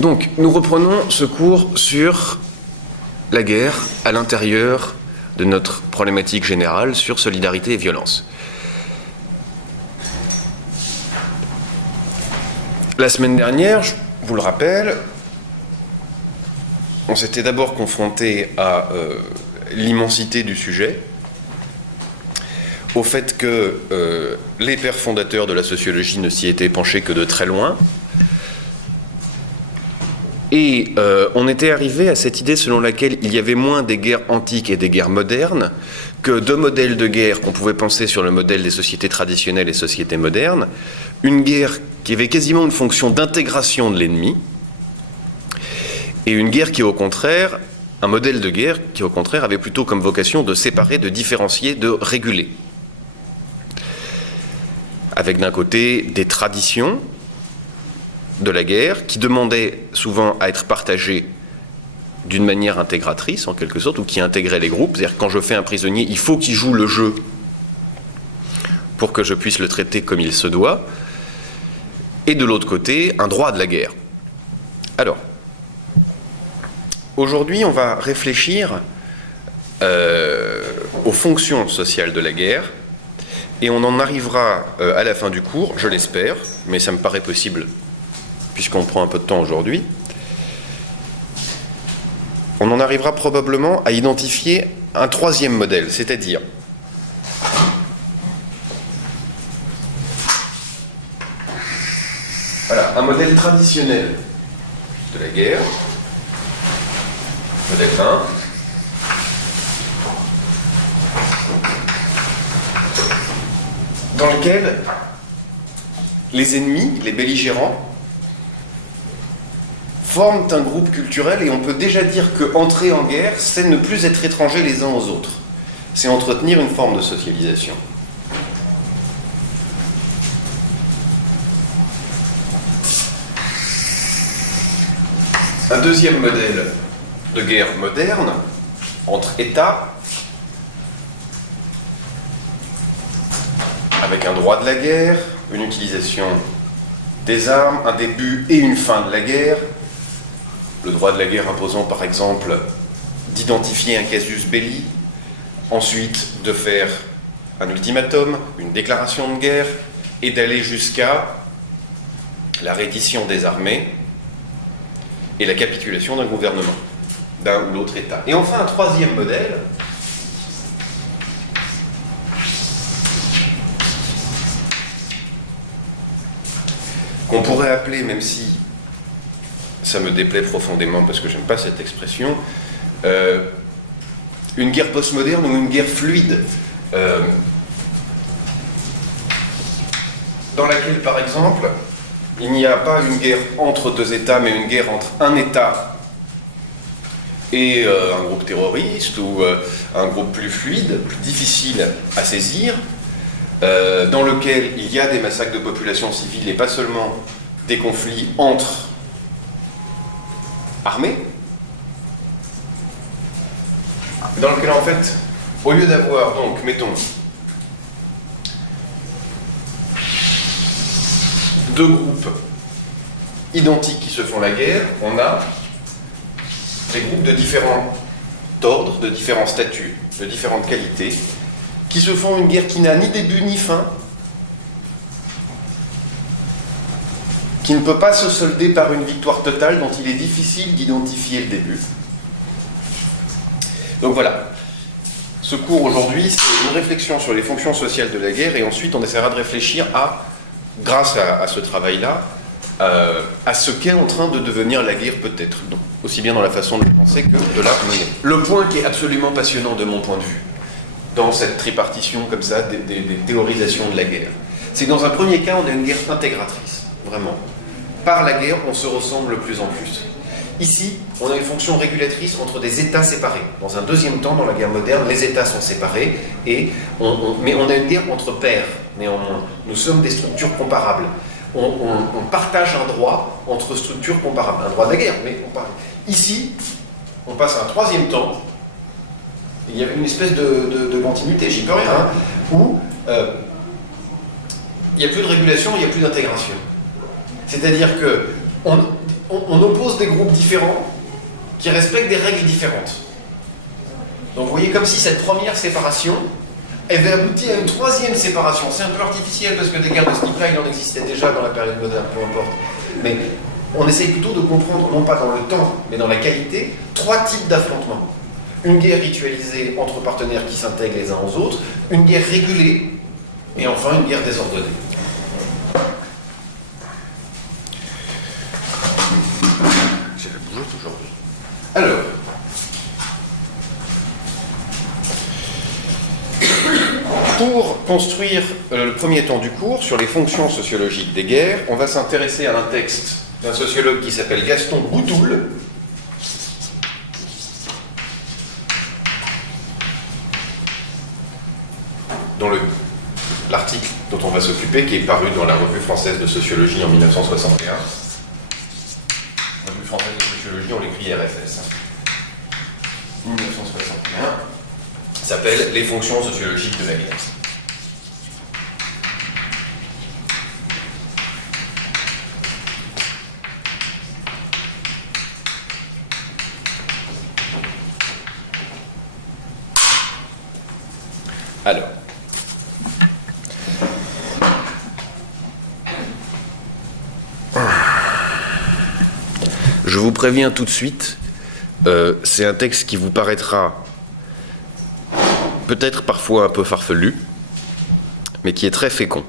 Donc, nous reprenons ce cours sur la guerre à l'intérieur de notre problématique générale sur solidarité et violence. La semaine dernière, je vous le rappelle, on s'était d'abord confronté à l'immensité du sujet, au fait que les pères fondateurs de la sociologie ne s'y étaient penchés que de très loin. Et on était arrivé à cette idée selon laquelle il y avait moins des guerres antiques et des guerres modernes que deux modèles de guerre qu'on pouvait penser sur le modèle des sociétés traditionnelles et sociétés modernes. Une guerre qui avait quasiment une fonction d'intégration de l'ennemi et une guerre qui, au contraire, un modèle de guerre qui, au contraire, avait plutôt comme vocation de séparer, de différencier, de réguler. Avec d'un côté des traditions de la guerre qui demandaient souvent à être partagées d'une manière intégratrice en quelque sorte, ou qui intégraient les groupes. C'est-à-dire que quand je fais un prisonnier, il faut qu'il joue le jeu pour que je puisse le traiter comme il se doit. Et de l'autre côté, un droit de la guerre. Alors, aujourd'hui, on va réfléchir aux fonctions sociales de la guerre, et on en arrivera à la fin du cours, je l'espère, mais ça me paraît possible puisqu'on prend un peu de temps aujourd'hui, on en arrivera probablement à identifier un troisième modèle, c'est-à-dire voilà, un modèle traditionnel de la guerre, modèle 1, dans lequel les ennemis, les belligérants, forment un groupe culturel, et on peut déjà dire qu'entrer en guerre, c'est ne plus être étrangers les uns aux autres. C'est entretenir une forme de socialisation. Un deuxième modèle de guerre moderne, entre États, avec un droit de la guerre, une utilisation des armes, un début et une fin de la guerre, le droit de la guerre imposant par exemple d'identifier un casus belli, ensuite de faire un ultimatum, une déclaration de guerre, et d'aller jusqu'à la reddition des armées et la capitulation d'un gouvernement, d'un ou l'autre État. Et enfin un troisième modèle, qu'on pourrait appeler, même si ça me déplaît profondément parce que j'aime pas cette expression, une guerre postmoderne ou une guerre fluide, dans laquelle, par exemple, il n'y a pas une guerre entre deux États, mais une guerre entre un État et un groupe terroriste, ou un groupe plus fluide, plus difficile à saisir, dans lequel il y a des massacres de populations civiles et pas seulement des conflits entre armées, dans lequel en fait, au lieu d'avoir donc, mettons, deux groupes identiques qui se font la guerre, on a des groupes de différents ordres, de différents statuts, de différentes qualités, qui se font une guerre qui n'a ni début ni fin, qui ne peut pas se solder par une victoire totale dont il est difficile d'identifier le début. Donc voilà, ce cours aujourd'hui, c'est une réflexion sur les fonctions sociales de la guerre, et ensuite on essaiera de réfléchir à, grâce à ce travail-là, à ce qu'est en train de devenir la guerre peut-être, donc, aussi bien dans la façon de penser que de la mener. Le point qui est absolument passionnant de mon point de vue, dans cette tripartition comme ça des théorisations de la guerre, c'est que dans un premier cas, on a une guerre intégratrice, vraiment. Par la guerre, on se ressemble de plus en plus. Ici, on a une fonction régulatrice entre des États séparés. Dans un deuxième temps, dans la guerre moderne, les États sont séparés, mais on a une guerre entre pairs, néanmoins. Nous sommes des structures comparables. On partage un droit entre structures comparables. Un droit de la guerre, mais on parle. Ici, on passe à un troisième temps. Il y a une espèce de continuité, j'y peux rien, hein, où il n'y a plus de régulation, il n'y a plus d'intégration. C'est-à-dire que on oppose des groupes différents qui respectent des règles différentes. Donc vous voyez comme si cette première séparation, elle va aboutir à une troisième séparation. C'est un peu artificiel parce que des guerres de ce type-là, il en existait déjà dans la période moderne, peu importe. Mais on essaye plutôt de comprendre, non pas dans le temps, mais dans la qualité, trois types d'affrontements. Une guerre ritualisée entre partenaires qui s'intègrent les uns aux autres, une guerre régulée, et enfin une guerre désordonnée. J'ai la bougeotte aujourd'hui. Alors, pour construire le premier temps du cours sur les fonctions sociologiques des guerres, on va s'intéresser à un texte d'un sociologue qui s'appelle Gaston Boutoul, dont l'article dont on va s'occuper, qui est paru dans la Revue française de sociologie en 1961. Revue française de sociologie, on l'écrit RFS. 1961, s'appelle « Les fonctions sociologiques de la guerre ». Alors, je vous préviens tout de suite, c'est un texte qui vous paraîtra peut-être parfois un peu farfelu, mais qui est très fécond.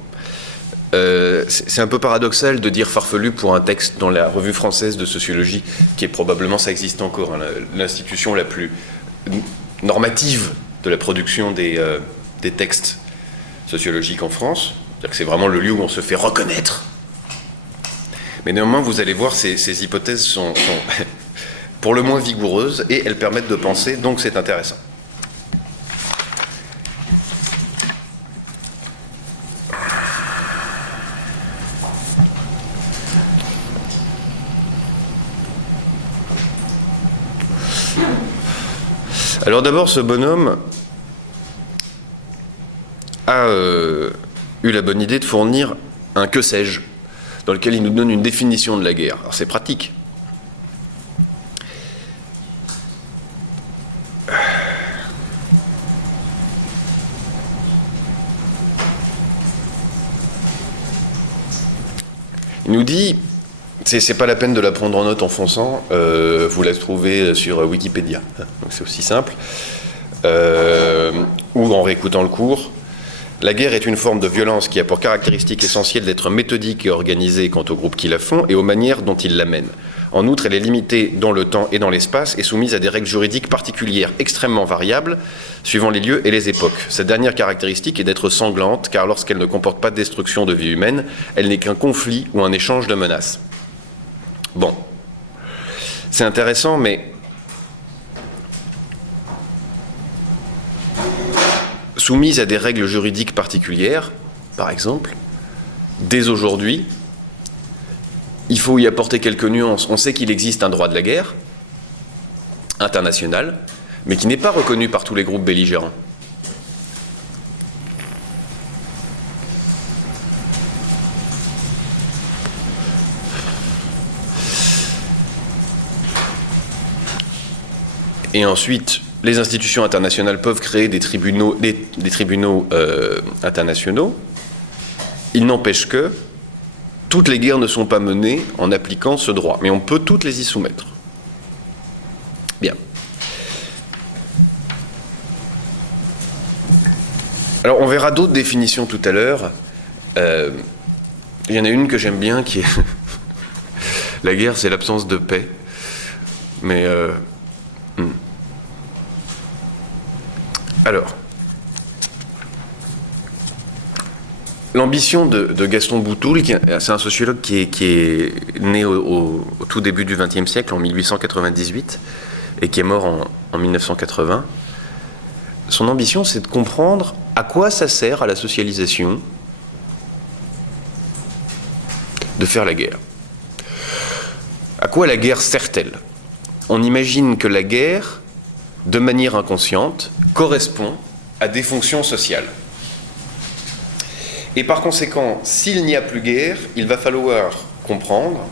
C'est un peu paradoxal de dire farfelu pour un texte dans la Revue française de sociologie, qui est probablement, ça existe encore, hein, l'institution la plus normative de la production des textes sociologiques en France. C'est-à-dire que c'est vraiment le lieu où on se fait reconnaître. Mais néanmoins, vous allez voir, ces hypothèses sont pour le moins vigoureuses et elles permettent de penser, donc c'est intéressant. Alors d'abord, ce bonhomme a eu la bonne idée de fournir un que sais-je, dans lequel il nous donne une définition de la guerre. Alors c'est pratique. Il nous dit, c'est pas la peine de la prendre en note en fonçant, vous la trouvez sur Wikipédia, donc c'est aussi simple, ou en réécoutant le cours. La guerre est une forme de violence qui a pour caractéristique essentielle d'être méthodique et organisée quant aux groupes qui la font et aux manières dont ils la mènent. En outre, elle est limitée dans le temps et dans l'espace et soumise à des règles juridiques particulières extrêmement variables suivant les lieux et les époques. Cette dernière caractéristique est d'être sanglante car lorsqu'elle ne comporte pas de destruction de vie humaine, elle n'est qu'un conflit ou un échange de menaces. Bon, c'est intéressant, mais soumise à des règles juridiques particulières, par exemple, dès aujourd'hui, il faut y apporter quelques nuances. On sait qu'il existe un droit de la guerre international, mais qui n'est pas reconnu par tous les groupes belligérants. Et ensuite, les institutions internationales peuvent créer des tribunaux internationaux. Il n'empêche que toutes les guerres ne sont pas menées en appliquant ce droit, mais on peut toutes les y soumettre. Bien. Alors, on verra d'autres définitions tout à l'heure. Il y en a une que j'aime bien, qui est la guerre, c'est l'absence de paix. Mais alors, l'ambition de Gaston Boutoul, c'est un sociologue qui est né au tout début du XXe siècle, en 1898, et qui est mort en 1980. Son ambition, c'est de comprendre à quoi ça sert à la socialisation de faire la guerre. À quoi la guerre sert-elle ? On imagine que la guerre, de manière inconsciente, correspond à des fonctions sociales. Et par conséquent, s'il n'y a plus guerre, il va falloir comprendre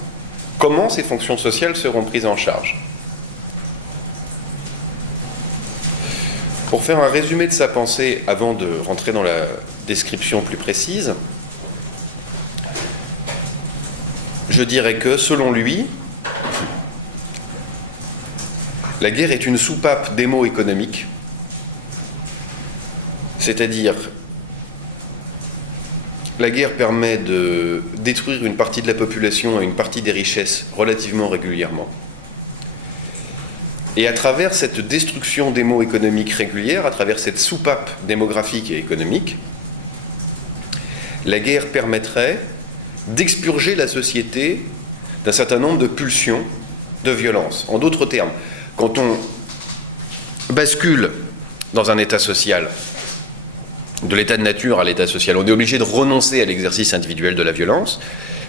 comment ces fonctions sociales seront prises en charge. Pour faire un résumé de sa pensée, avant de rentrer dans la description plus précise, je dirais que, selon lui, la guerre est une soupape d'émaux économiques, c'est-à-dire la guerre permet de détruire une partie de la population et une partie des richesses relativement régulièrement. Et à travers cette destruction d'émaux économiques régulière, à travers cette soupape démographique et économique, la guerre permettrait d'expurger la société d'un certain nombre de pulsions de violence. En d'autres termes, quand on bascule dans un état social, de l'état de nature à l'état social, on est obligé de renoncer à l'exercice individuel de la violence,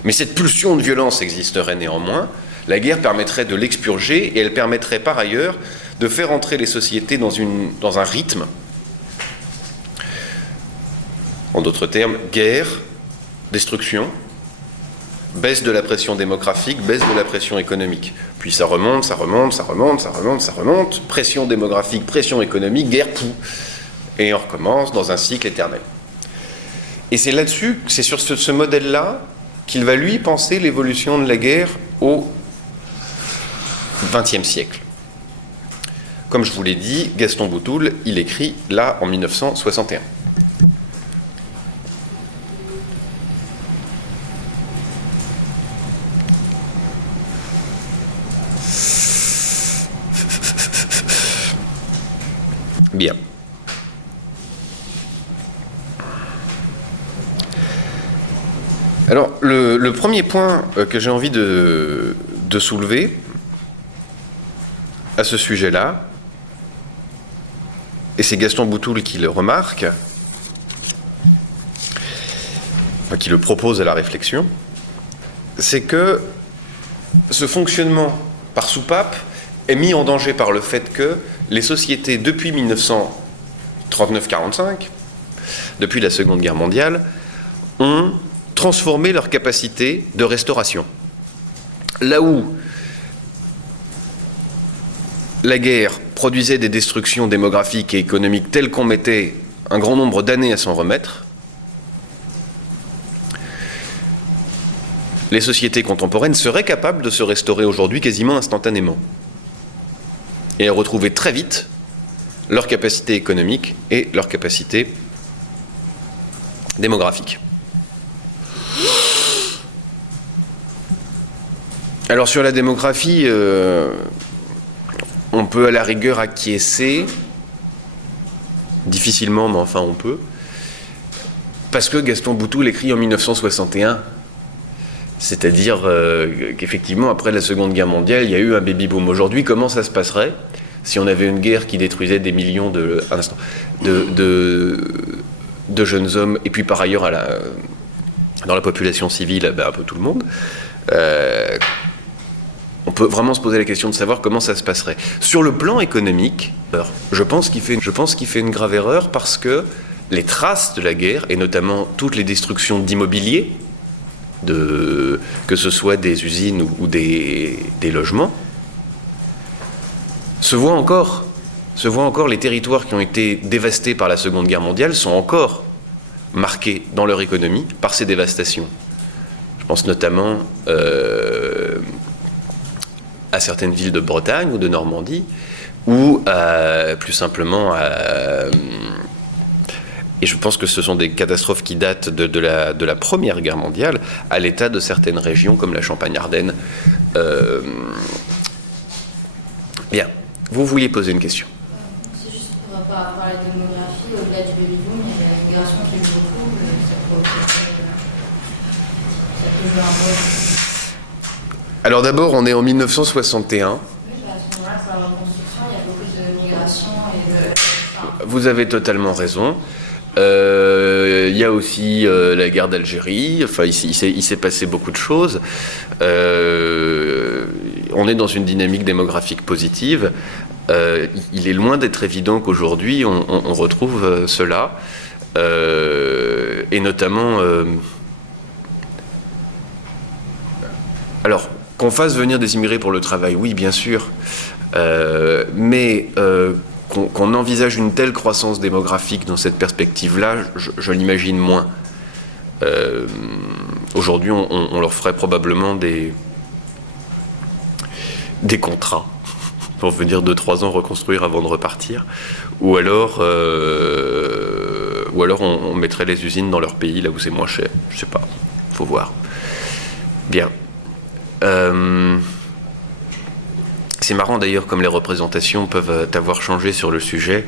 mais cette pulsion de violence existerait néanmoins. La guerre permettrait de l'expurger et elle permettrait par ailleurs de faire entrer les sociétés dans un rythme. En d'autres termes, guerre, destruction, baisse de la pression démographique, baisse de la pression économique. Puis ça remonte, ça remonte, ça remonte, ça remonte, ça remonte, pression démographique, pression économique, guerre, tout. Et on recommence dans un cycle éternel. Et c'est là-dessus, c'est sur ce modèle-là qu'il va lui penser l'évolution de la guerre au XXe siècle. Comme je vous l'ai dit, Gaston Boutoul, il écrit là en 1961. Bien. Alors, le premier point que j'ai envie de soulever à ce sujet-là, et c'est Gaston Boutoul qui le remarque, enfin, qui le propose à la réflexion, c'est que ce fonctionnement par soupape est mis en danger par le fait que les sociétés, depuis 1939-45, depuis la Seconde Guerre mondiale, ont transformé leur capacité de restauration. Là où la guerre produisait des destructions démographiques et économiques telles qu'on mettait un grand nombre d'années à s'en remettre, les sociétés contemporaines seraient capables de se restaurer aujourd'hui quasiment instantanément et à retrouver très vite leur capacité économique et leur capacité démographique. Alors sur la démographie, on peut à la rigueur acquiescer, difficilement, mais enfin on peut, parce que Gaston Boutoul écrit en 1961, c'est-à-dire qu'effectivement après la Seconde Guerre mondiale, il y a eu un baby-boom. Aujourd'hui, comment ça se passerait si on avait une guerre qui détruisait des millions de jeunes hommes, et puis par ailleurs dans la population civile, un peu tout le monde. On peut vraiment se poser la question de savoir comment ça se passerait. Sur le plan économique, je pense qu'il fait une grave erreur parce que les traces de la guerre, et notamment toutes les destructions d'immobilier, que ce soit des usines ou des logements, se voient encore. Les territoires qui ont été dévastés par la Seconde Guerre mondiale sont encore marqués dans leur économie par ces dévastations. Je pense notamment à certaines villes de Bretagne ou de Normandie, ou plus simplement et je pense que ce sont des catastrophes qui datent de la Première Guerre mondiale, à l'état de certaines régions comme la Champagne-Ardenne. Bien, vous vouliez poser une question. C'est juste par rapport à la démographie, au-delà du baby-boom, il y a la migration qui est beaucoup, ça peut jouer un rôle. Alors d'abord, on est en 1961. Oui, à ce moment-là, pour la reconstruction, il y a beaucoup de migration et de... Vous avez totalement raison. Il y a aussi la guerre d'Algérie. Enfin, il s'est passé beaucoup de choses. On est dans une dynamique démographique positive. Il est loin d'être évident qu'aujourd'hui, on retrouve cela. Et notamment... Alors, Qu'on fasse venir des immigrés pour le travail, oui, bien sûr, mais qu'on envisage une telle croissance démographique dans cette perspective-là, je l'imagine moins. Aujourd'hui, on leur ferait probablement des contrats pour venir 2-3 ans reconstruire avant de repartir, ou alors on mettrait les usines dans leur pays, là où c'est moins cher. Je sais pas, faut voir. Bien. C'est marrant d'ailleurs comme les représentations peuvent avoir changé sur le sujet.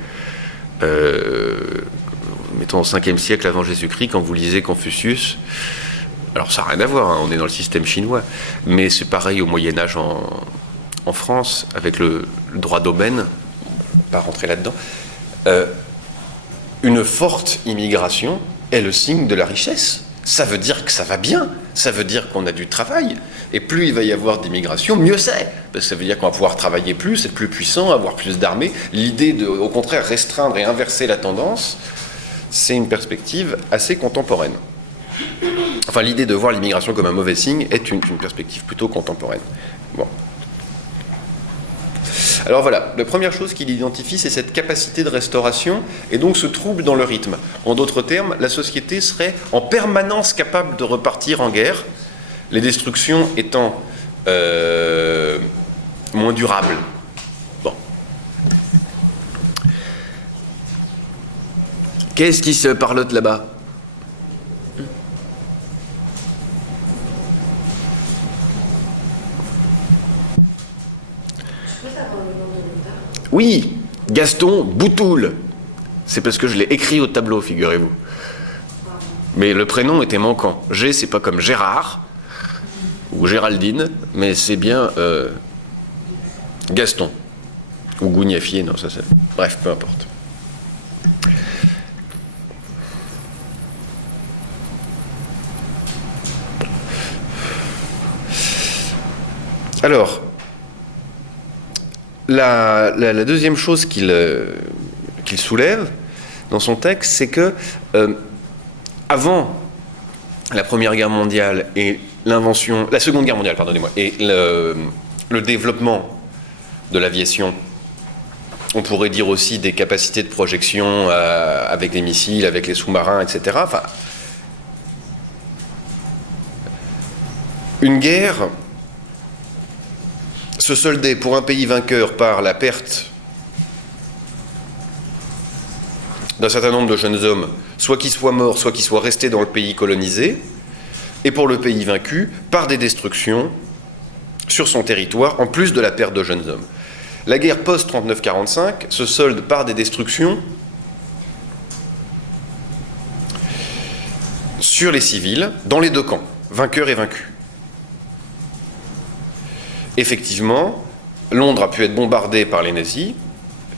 Mettons au 5e siècle avant Jésus-Christ, quand vous lisez Confucius, alors ça n'a rien à voir, hein, on est dans le système chinois, mais c'est pareil au Moyen-Âge en France, avec le droit d'aubaine, on ne va pas rentrer là-dedans. Une forte immigration est le signe de la richesse. Ça veut dire que ça va bien, ça veut dire qu'on a du travail. Et plus il va y avoir d'immigration, mieux c'est. Parce que ça veut dire qu'on va pouvoir travailler plus, être plus puissant, avoir plus d'armées. L'idée de, au contraire, restreindre et inverser la tendance, c'est une perspective assez contemporaine. Enfin, l'idée de voir l'immigration comme un mauvais signe est une perspective plutôt contemporaine. Bon. Alors voilà, la première chose qu'il identifie, c'est cette capacité de restauration et donc ce trouble dans le rythme. En d'autres termes, la société serait en permanence capable de repartir en guerre, les destructions étant moins durables. Bon. Qu'est-ce qui se parlote là-bas ? Oui, Gaston Boutoul. C'est parce que je l'ai écrit au tableau, figurez-vous. Mais le prénom était manquant. G, c'est pas comme Gérard ou Géraldine, mais c'est bien Gaston. Ou Gougnafier, non, ça c'est... Bref, peu importe. Alors... La deuxième chose qu'il soulève dans son texte, c'est que avant la Première Guerre mondiale et la Seconde Guerre mondiale, pardonnez-moi, et le développement de l'aviation, on pourrait dire aussi des capacités de projection avec des missiles, avec les sous-marins, etc. Enfin, une guerre se soldait pour un pays vainqueur par la perte d'un certain nombre de jeunes hommes, soit qui soient morts, soit qui soient restés dans le pays colonisé, et pour le pays vaincu, par des destructions sur son territoire, en plus de la perte de jeunes hommes. La guerre post-39-45 se solde par des destructions sur les civils, dans les deux camps, vainqueurs et vaincus. Effectivement, Londres a pu être bombardée par les nazis,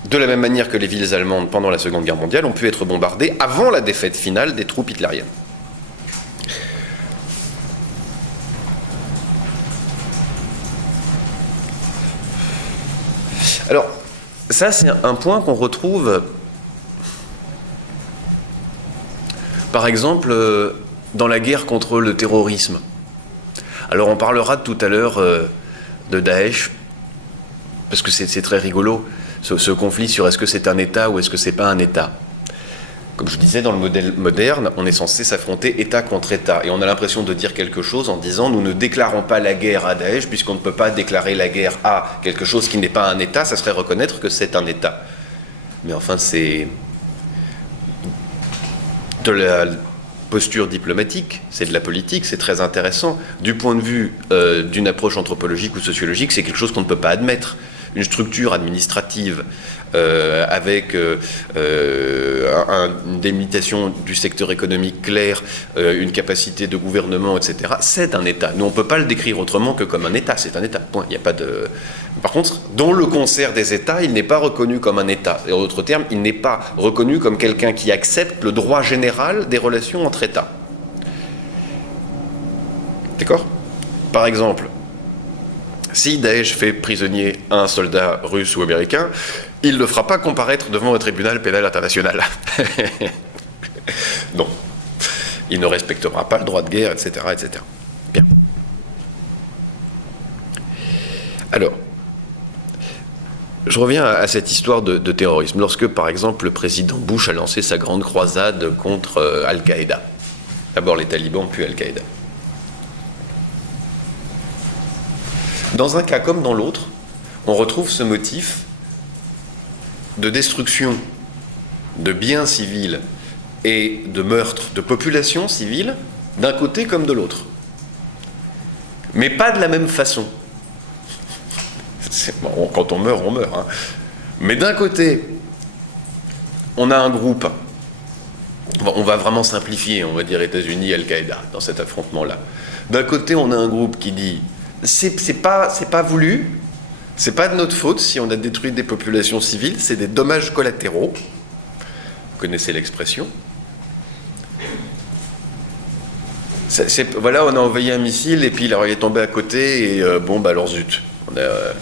de la même manière que les villes allemandes pendant la Seconde Guerre mondiale ont pu être bombardées avant la défaite finale des troupes hitlériennes. Alors, ça c'est un point qu'on retrouve, par exemple, dans la guerre contre le terrorisme. Alors on parlera tout à l'heure de Daesh, parce que c'est très rigolo, ce conflit sur est-ce que c'est un État ou est-ce que c'est pas un État. Comme je disais, dans le modèle moderne, on est censé s'affronter État contre État, et on a l'impression de dire quelque chose en disant nous ne déclarons pas la guerre à Daesh, puisqu'on ne peut pas déclarer la guerre à quelque chose qui n'est pas un État, ça serait reconnaître que c'est un État. Mais enfin, c'est de la posture diplomatique, c'est de la politique, c'est très intéressant. Du point de vue d'une approche anthropologique ou sociologique, c'est quelque chose qu'on ne peut pas admettre. Une structure administrative avec une délimitation du secteur économique clair, une capacité de gouvernement, etc., c'est un État. Nous, on ne peut pas le décrire autrement que comme un État. C'est un État, point. Il n'y a pas de... Par contre, dans le concert des États, il n'est pas reconnu comme un État. Et en d'autres termes, il n'est pas reconnu comme quelqu'un qui accepte le droit général des relations entre États. D'accord ? Par exemple, si Daesh fait prisonnier un soldat russe ou américain, il ne le fera pas comparaître devant un tribunal pénal international. Non. Il ne respectera pas le droit de guerre, etc., etc. Bien. Alors, je reviens à cette histoire de terrorisme. Lorsque, par exemple, le président Bush a lancé sa grande croisade contre Al-Qaïda. D'abord les talibans, puis Al-Qaïda. Dans un cas comme dans l'autre, on retrouve ce motif de destruction de biens civils et de meurtre de populations civiles, d'un côté comme de l'autre. Mais pas de la même façon. Bon, quand on meurt, hein. Mais d'un côté, on a un groupe, on va vraiment simplifier, on va dire États-Unis, Al-Qaïda, dans cet affrontement-là. D'un côté, on a un groupe qui dit c'est pas voulu, c'est pas de notre faute si on a détruit des populations civiles, c'est des dommages collatéraux. Vous connaissez l'expression. Voilà, on a envoyé un missile et puis il est tombé à côté et alors zut.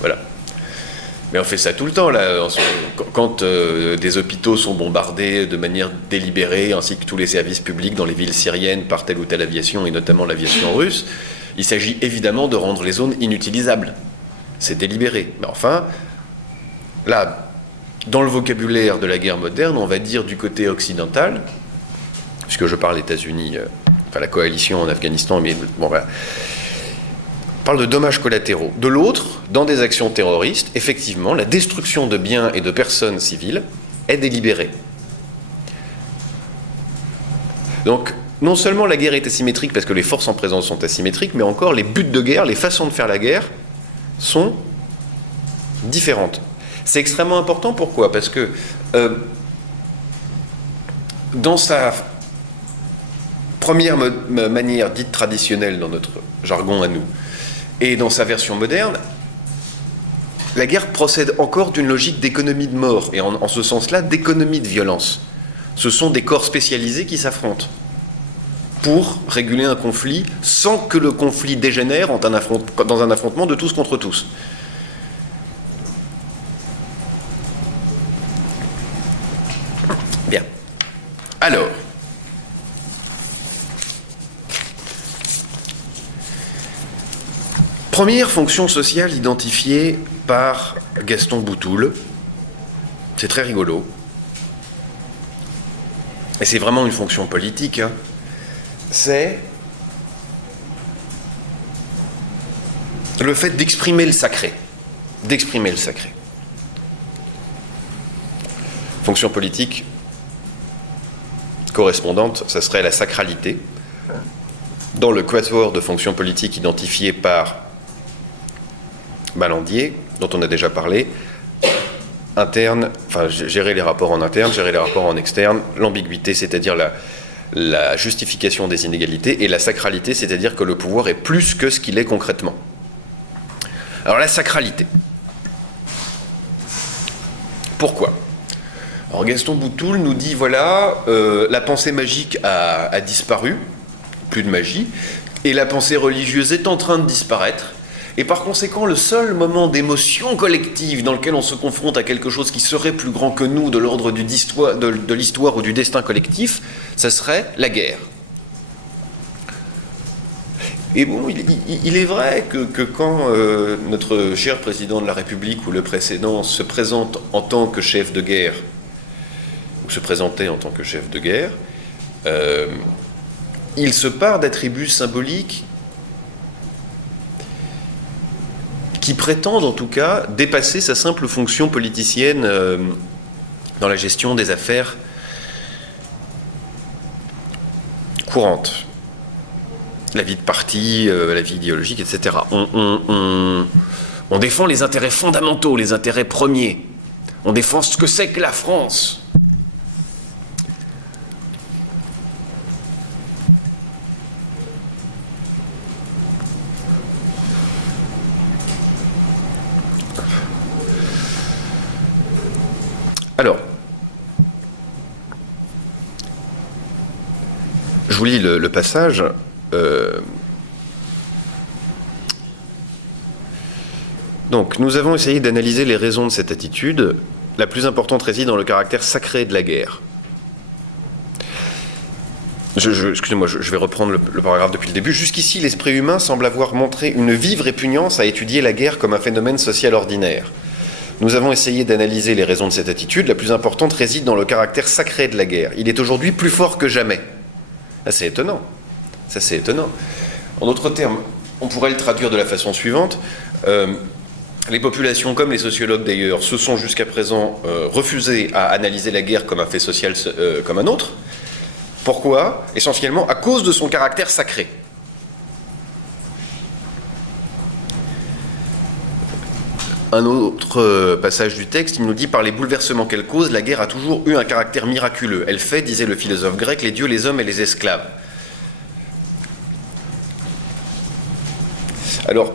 Voilà. Mais on fait ça tout le temps, là. Quand des hôpitaux sont bombardés de manière délibérée, ainsi que tous les services publics dans les villes syriennes par telle ou telle aviation, et notamment l'aviation russe, il s'agit évidemment de rendre les zones inutilisables. C'est délibéré. Mais enfin, là, dans le vocabulaire de la guerre moderne, on va dire du côté occidental, puisque je parle États-Unis, la coalition en Afghanistan, mais bon, voilà. On parle de dommages collatéraux. De l'autre, dans des actions terroristes, effectivement, la destruction de biens et de personnes civiles est délibérée. Donc, non seulement la guerre est asymétrique parce que les forces en présence sont asymétriques, mais encore les buts de guerre, les façons de faire la guerre sont différentes. C'est extrêmement important, pourquoi ? Parce que dans sa première manière dite traditionnelle dans notre jargon à nous, et dans sa version moderne, la guerre procède encore d'une logique d'économie de mort, et en ce sens-là, d'économie de violence. Ce sont des corps spécialisés qui s'affrontent pour réguler un conflit sans que le conflit dégénère dans un affrontement de tous contre tous. Bien. Alors, première fonction sociale identifiée par Gaston Boutoul, c'est très rigolo, et c'est vraiment une fonction politique, hein. C'est le fait d'exprimer le sacré. D'exprimer le sacré. Fonction politique correspondante, ça serait la sacralité. Dans le quatuor de fonctions politiques identifiées par Balandier, dont on a déjà parlé, interne, gérer les rapports en interne, gérer les rapports en externe, l'ambiguïté, c'est-à-dire la justification des inégalités, et la sacralité, c'est-à-dire que le pouvoir est plus que ce qu'il est concrètement. Alors la sacralité. Pourquoi ? Alors Gaston Boutoul nous dit, voilà, la pensée magique a disparu, plus de magie, et la pensée religieuse est en train de disparaître, et par conséquent, le seul moment d'émotion collective dans lequel on se confronte à quelque chose qui serait plus grand que nous, de l'ordre de l'histoire ou du destin collectif, ça serait la guerre. Et bon, il est vrai que quand notre cher président de la République ou le précédent se présente en tant que chef de guerre, ou se présentait en tant que chef de guerre, il se part d'attributs symboliques qui prétendent en tout cas dépasser sa simple fonction politicienne dans la gestion des affaires courantes. La vie de parti, la vie idéologique, etc. On défend les intérêts fondamentaux, les intérêts premiers. On défend ce que c'est que la France. Alors, je vous lis le passage. Donc, nous avons essayé d'analyser les raisons de cette attitude. La plus importante réside dans le caractère sacré de la guerre. Excusez-moi, je vais reprendre le paragraphe depuis le début. Jusqu'ici, l'esprit humain semble avoir montré une vive répugnance à étudier la guerre comme un phénomène social ordinaire. Nous avons essayé d'analyser les raisons de cette attitude. La plus importante réside dans le caractère sacré de la guerre. Il est aujourd'hui plus fort que jamais. Ah, c'est étonnant. Ça, c'est étonnant. En d'autres termes, on pourrait le traduire de la façon suivante. Les populations, comme les sociologues d'ailleurs, se sont jusqu'à présent refusés à analyser la guerre comme un fait social comme un autre. Pourquoi ? Essentiellement à cause de son caractère sacré. Un autre passage du texte, il nous dit « Par les bouleversements qu'elle cause, la guerre a toujours eu un caractère miraculeux. Elle fait, disait le philosophe grec, les dieux, les hommes et les esclaves. » Alors,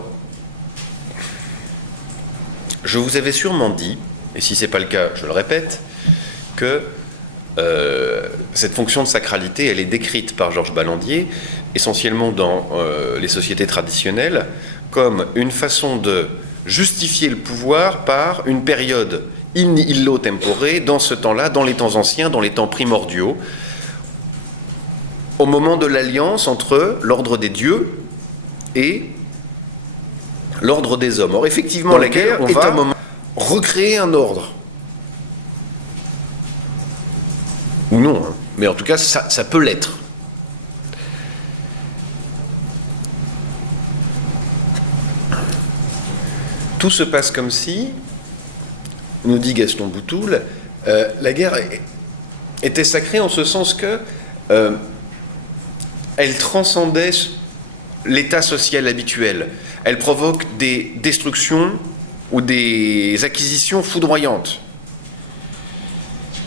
je vous avais sûrement dit, et si ce n'est pas le cas, je le répète, que cette fonction de sacralité, elle est décrite par Georges Ballandier, essentiellement dans les sociétés traditionnelles, comme une façon de justifier le pouvoir par une période in illo tempore, dans ce temps-là, dans les temps anciens, dans les temps primordiaux, au moment de l'alliance entre l'ordre des dieux et l'ordre des hommes. Or, effectivement, la guerre est un moment recréer un ordre. Ou non, hein. Mais en tout cas, ça peut l'être. Tout se passe comme si, nous dit Gaston Boutoul, la guerre était sacrée en ce sens que elle transcendait l'état social habituel. Elle provoque des destructions ou des acquisitions foudroyantes.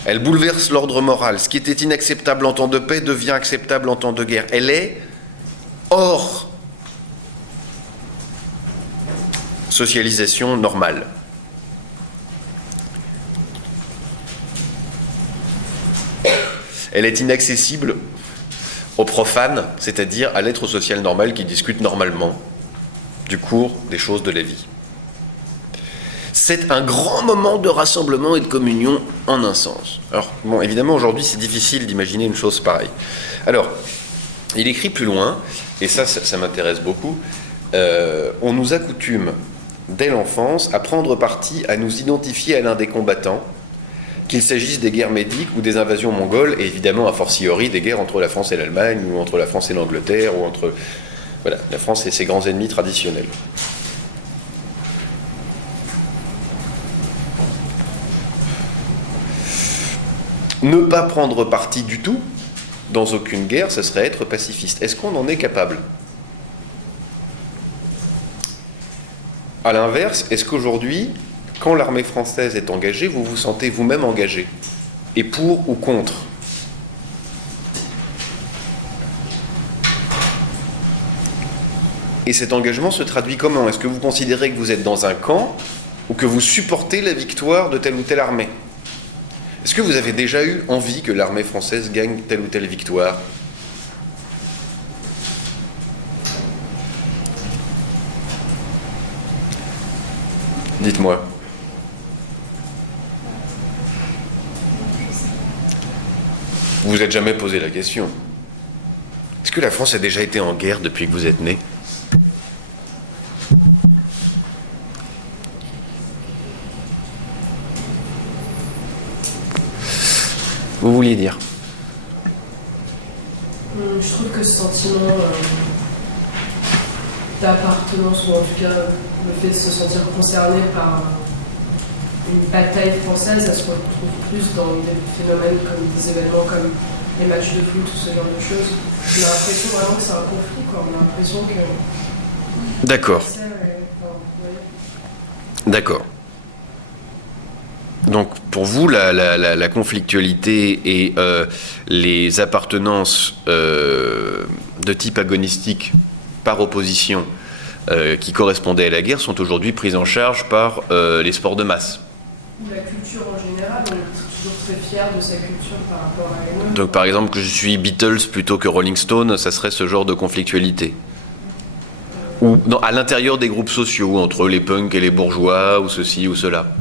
Elle bouleverse l'ordre moral. Ce qui était inacceptable en temps de paix devient acceptable en temps de guerre. Elle est hors socialisation normale. Elle est inaccessible aux profanes, c'est-à-dire à l'être social normal qui discute normalement du cours des choses de la vie. C'est un grand moment de rassemblement et de communion en un sens. Alors, bon, évidemment, aujourd'hui, c'est difficile d'imaginer une chose pareille. Alors, il écrit plus loin, et ça m'intéresse beaucoup, on nous accoutume, dès l'enfance, à prendre parti, à nous identifier à l'un des combattants, qu'il s'agisse des guerres médiques ou des invasions mongoles, et évidemment, a fortiori, des guerres entre la France et l'Allemagne, ou entre la France et l'Angleterre, ou entre la France et ses grands ennemis traditionnels. Ne pas prendre parti du tout dans aucune guerre, ce serait être pacifiste. Est-ce qu'on en est capable ? À l'inverse, est-ce qu'aujourd'hui, quand l'armée française est engagée, vous vous sentez vous-même engagé ? Et pour ou contre ? Et cet engagement se traduit comment ? Est-ce que vous considérez que vous êtes dans un camp ou que vous supportez la victoire de telle ou telle armée ? Est-ce que vous avez déjà eu envie que l'armée française gagne telle ou telle victoire ? Dites-moi. Vous vous êtes jamais posé la question. Est-ce que la France a déjà été en guerre depuis que vous êtes né ? Vous vouliez dire ? Je trouve que ce sentiment d'appartenance, ou en tout cas le fait de se sentir concerné par une bataille française, elle se retrouve plus dans des phénomènes comme des événements comme les matchs de foot ou ce genre de choses. On a l'impression vraiment que c'est un conflit, quoi. On a l'impression que... D'accord. D'accord. Donc pour vous, la conflictualité et les appartenances de type agonistique par opposition qui correspondaient à la guerre sont aujourd'hui prises en charge par les sports de masse. La culture en général, on est toujours très fier de sa culture par rapport à elle-même. Donc par exemple que je suis Beatles plutôt que Rolling Stone, ça serait ce genre de conflictualité. Ou à l'intérieur des groupes sociaux, entre les punks et les bourgeois, ou ceci ou cela.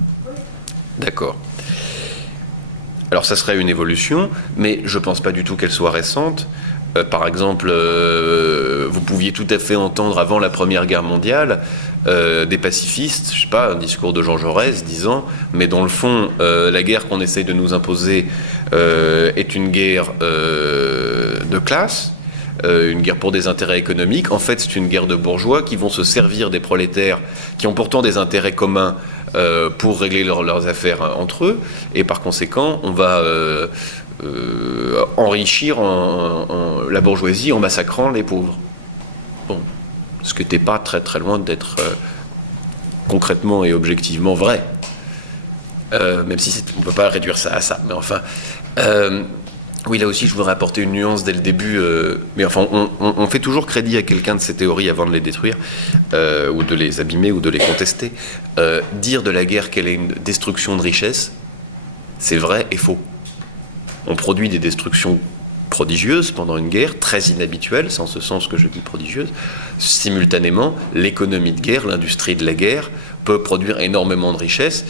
D'accord. Alors ça serait une évolution, mais je ne pense pas du tout qu'elle soit récente. Par exemple, vous pouviez tout à fait entendre avant la Première Guerre mondiale des pacifistes, je sais pas, un discours de Jean Jaurès disant, mais dans le fond, la guerre qu'on essaye de nous imposer est une guerre de classe, une guerre pour des intérêts économiques. En fait, c'est une guerre de bourgeois qui vont se servir des prolétaires, qui ont pourtant des intérêts communs pour régler leurs affaires entre eux, et par conséquent, on va enrichir la bourgeoisie en massacrant les pauvres. Bon, ce qui n'était pas très très loin d'être concrètement et objectivement vrai, même si on ne peut pas réduire ça à ça. Mais enfin, oui, là aussi, je voudrais apporter une nuance dès le début. Mais enfin, on fait toujours crédit à quelqu'un de ces théories avant de les détruire, ou de les abîmer, ou de les contester. Dire de la guerre qu'elle est une destruction de richesse, c'est vrai et faux. On produit des destructions prodigieuses pendant une guerre, très inhabituelles, c'est en ce sens que je dis prodigieuse. Simultanément, l'économie de guerre, l'industrie de la guerre, peut produire énormément de richesses,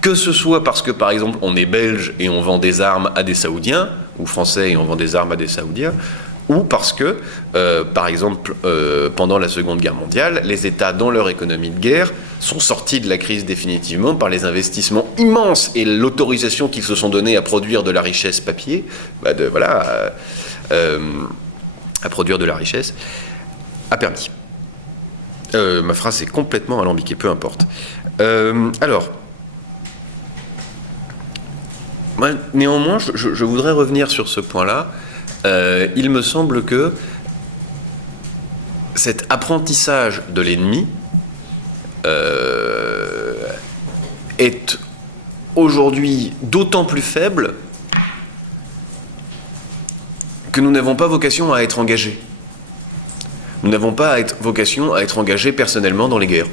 que ce soit parce que, par exemple, on est belge et on vend des armes à des Saoudiens, ou français et on vend des armes à des Saoudiens, ou parce que, par exemple, pendant la Seconde Guerre mondiale, les États, dans leur économie de guerre, sont sortis de la crise définitivement par les investissements immenses et l'autorisation qu'ils se sont donnés à produire de la richesse papier, à produire de la richesse, a permis. Ma phrase est complètement alambiquée, peu importe. Alors, moi, néanmoins, je voudrais revenir sur ce point-là. Il me semble que cet apprentissage de l'ennemi est aujourd'hui d'autant plus faible que nous n'avons pas vocation à être engagés. Nous n'avons pas vocation à être engagés personnellement dans les guerres.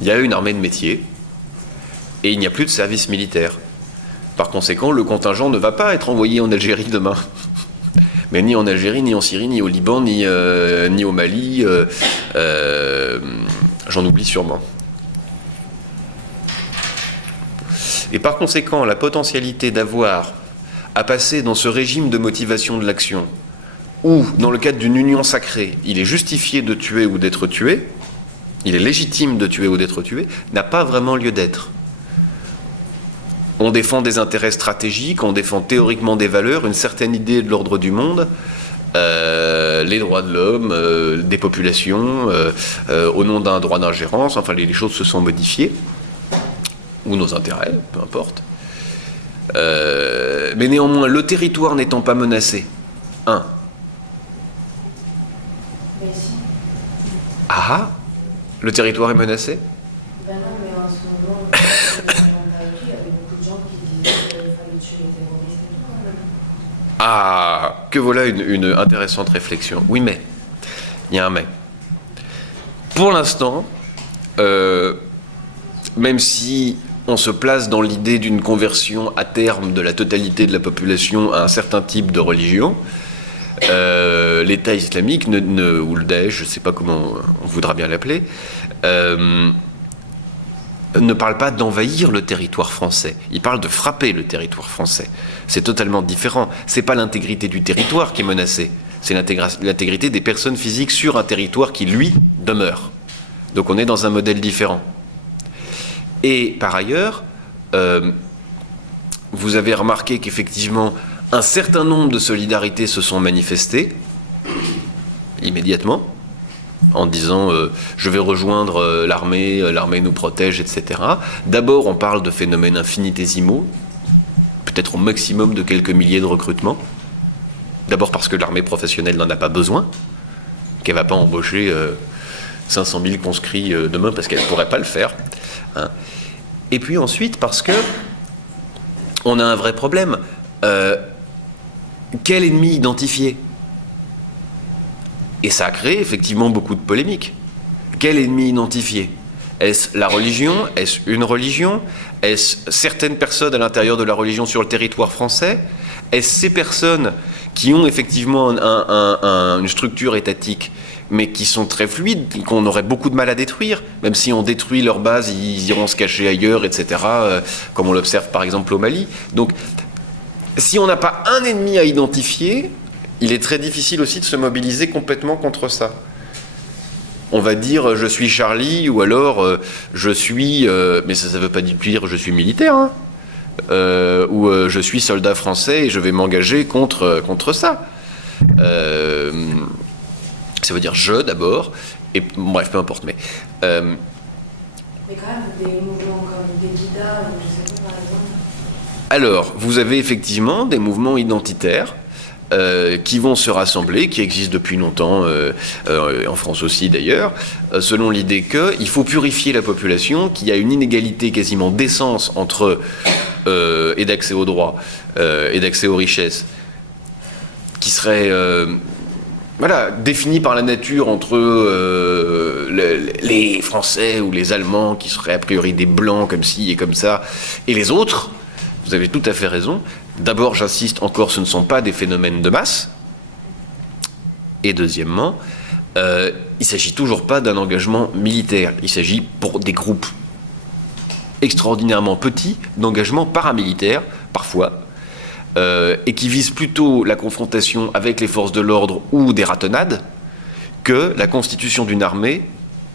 Il y a une armée de métier et il n'y a plus de service militaire. Par conséquent, le contingent ne va pas être envoyé en Algérie demain. Mais ni en Algérie, ni en Syrie, ni au Liban, ni au Mali. J'en oublie sûrement. Et par conséquent, la potentialité d'avoir à passer dans ce régime de motivation de l'action, où, dans le cadre d'une union sacrée, il est justifié de tuer ou d'être tué, il est légitime de tuer ou d'être tué, n'a pas vraiment lieu d'être. On défend des intérêts stratégiques, on défend théoriquement des valeurs, une certaine idée de l'ordre du monde, les droits de l'homme, des populations, au nom d'un droit d'ingérence, enfin les choses se sont modifiées, ou nos intérêts, peu importe. Mais néanmoins, le territoire n'étant pas menacé, Ah, le territoire est menacé ? Ben non, mais en ce moment, il y avait beaucoup de gens qui disaient qu'il fallait tuer les terroristes et tout, quand même. Ah, que voilà une intéressante réflexion. Oui, mais, il y a un mais. Pour l'instant, même si on se place dans l'idée d'une conversion à terme de la totalité de la population à un certain type de religion, l'État islamique, ou le Daesh, je ne sais pas comment on voudra bien l'appeler, ne parle pas d'envahir le territoire français. Il parle de frapper le territoire français. C'est totalement différent. Ce n'est pas l'intégrité du territoire qui est menacée. C'est l'intégrité des personnes physiques sur un territoire qui, lui, demeure. Donc on est dans un modèle différent. Et par ailleurs, vous avez remarqué qu'effectivement, un certain nombre de solidarités se sont manifestées immédiatement, en disant je vais rejoindre l'armée nous protège, etc. D'abord, on parle de phénomènes infinitésimaux, peut-être au maximum de quelques milliers de recrutements. D'abord parce que l'armée professionnelle n'en a pas besoin, qu'elle ne va pas embaucher 500 000 conscrits demain parce qu'elle ne pourrait pas le faire. Hein. Et puis ensuite parce que on a un vrai problème. Quel ennemi identifier ? Et ça a créé effectivement beaucoup de polémiques. Quel ennemi identifier ? Est-ce la religion ? Est-ce une religion ? Est-ce certaines personnes à l'intérieur de la religion sur le territoire français ? Est-ce ces personnes qui ont effectivement une structure étatique, mais qui sont très fluides, qu'on aurait beaucoup de mal à détruire, même si on détruit leur base, ils iront se cacher ailleurs, etc., comme on l'observe par exemple au Mali. Donc, si on n'a pas un ennemi à identifier, il est très difficile aussi de se mobiliser complètement contre ça. On va dire je suis Charlie ou alors je suis, mais ça ne veut pas dire je suis militaire, hein, ou je suis soldat français et je vais m'engager contre ça. Ça veut dire je d'abord, et bref, peu importe, mais Mais quand même, des mouvements comme des Guida ou je sais pas, par exemple. alors, vous avez effectivement des mouvements identitaires qui vont se rassembler, qui existent depuis longtemps, en France aussi d'ailleurs, selon l'idée qu'il faut purifier la population, qu'il y a une inégalité quasiment d'essence entre, et d'accès aux droits, et d'accès aux richesses, qui serait voilà, définie par la nature entre les Français ou les Allemands, qui seraient a priori des Blancs comme ci et comme ça, et les autres. Vous avez tout à fait raison. D'abord, j'insiste encore, ce ne sont pas des phénomènes de masse. Et deuxièmement, il ne s'agit toujours pas d'un engagement militaire. Il s'agit pour des groupes extraordinairement petits d'engagement paramilitaire, parfois, et qui visent plutôt la confrontation avec les forces de l'ordre ou des ratonnades que la constitution d'une armée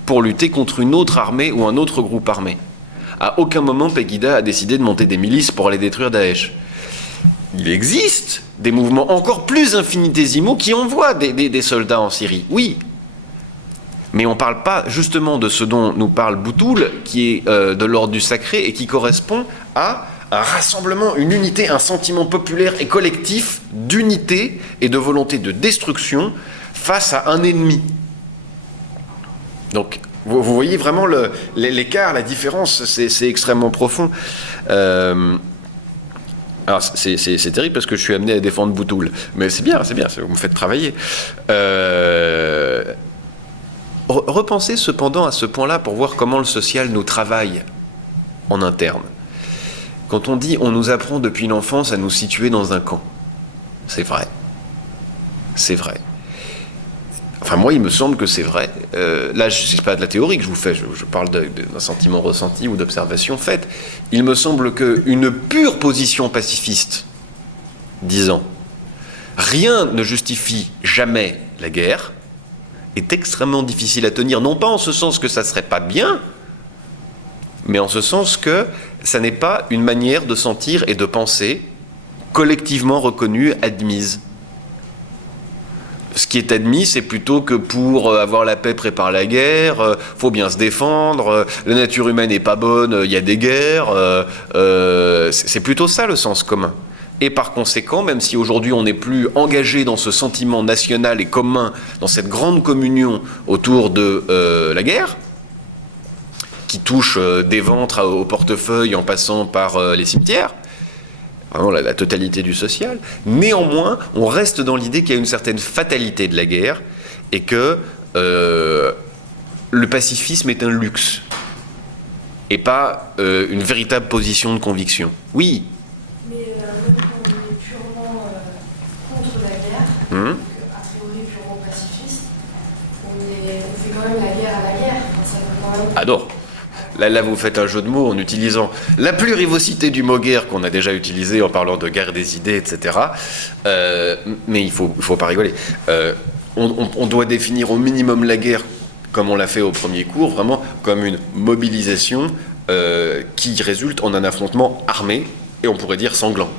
pour lutter contre une autre armée ou un autre groupe armé. À aucun moment, Pegida a décidé de monter des milices pour aller détruire Daesh. Il existe des mouvements encore plus infinitésimaux qui envoient des soldats en Syrie, oui. Mais on ne parle pas justement de ce dont nous parle Boutoul, qui est de l'ordre du sacré et qui correspond à un rassemblement, une unité, un sentiment populaire et collectif d'unité et de volonté de destruction face à un ennemi. Donc, vous voyez vraiment l'écart, la différence, c'est extrêmement profond. Alors, c'est terrible parce que je suis amené à défendre Boutoul. Mais c'est bien, vous me faites travailler. Repensez cependant à ce point-là pour voir comment le social nous travaille en interne. Quand on dit on nous apprend depuis l'enfance à nous situer dans un camp, c'est vrai. C'est vrai. Enfin, moi, il me semble que c'est vrai. Là, ce n'est pas de la théorie que je vous fais, je parle d'un sentiment ressenti ou d'observation faite. Il me semble qu'une pure position pacifiste, disant « rien ne justifie jamais la guerre », est extrêmement difficile à tenir, non pas en ce sens que ça ne serait pas bien, mais en ce sens que ça n'est pas une manière de sentir et de penser collectivement reconnue, admise. Ce qui est admis, c'est plutôt que pour avoir la paix prépare la guerre, faut bien se défendre, la nature humaine n'est pas bonne, il y a des guerres, c'est plutôt ça le sens commun. Et par conséquent, même si aujourd'hui on n'est plus engagé dans ce sentiment national et commun, dans cette grande communion autour de la guerre, qui touche des ventres au portefeuille en passant par les cimetières, vraiment la totalité du social, néanmoins, on reste dans l'idée qu'il y a une certaine fatalité de la guerre et que le pacifisme est un luxe et pas une véritable position de conviction. Oui. Mais même quand on est purement contre la guerre, Hum. a priori purement pacifiste, on fait quand même la guerre à la guerre. Enfin, ça peut quand même... Adore. Là, vous faites un jeu de mots en utilisant la plurivocité du mot guerre qu'on a déjà utilisé en parlant de guerre des idées, etc. Mais il faut pas rigoler. On doit définir au minimum la guerre, comme on l'a fait au premier cours, vraiment comme une mobilisation qui résulte en un affrontement armé, et on pourrait dire sanglant.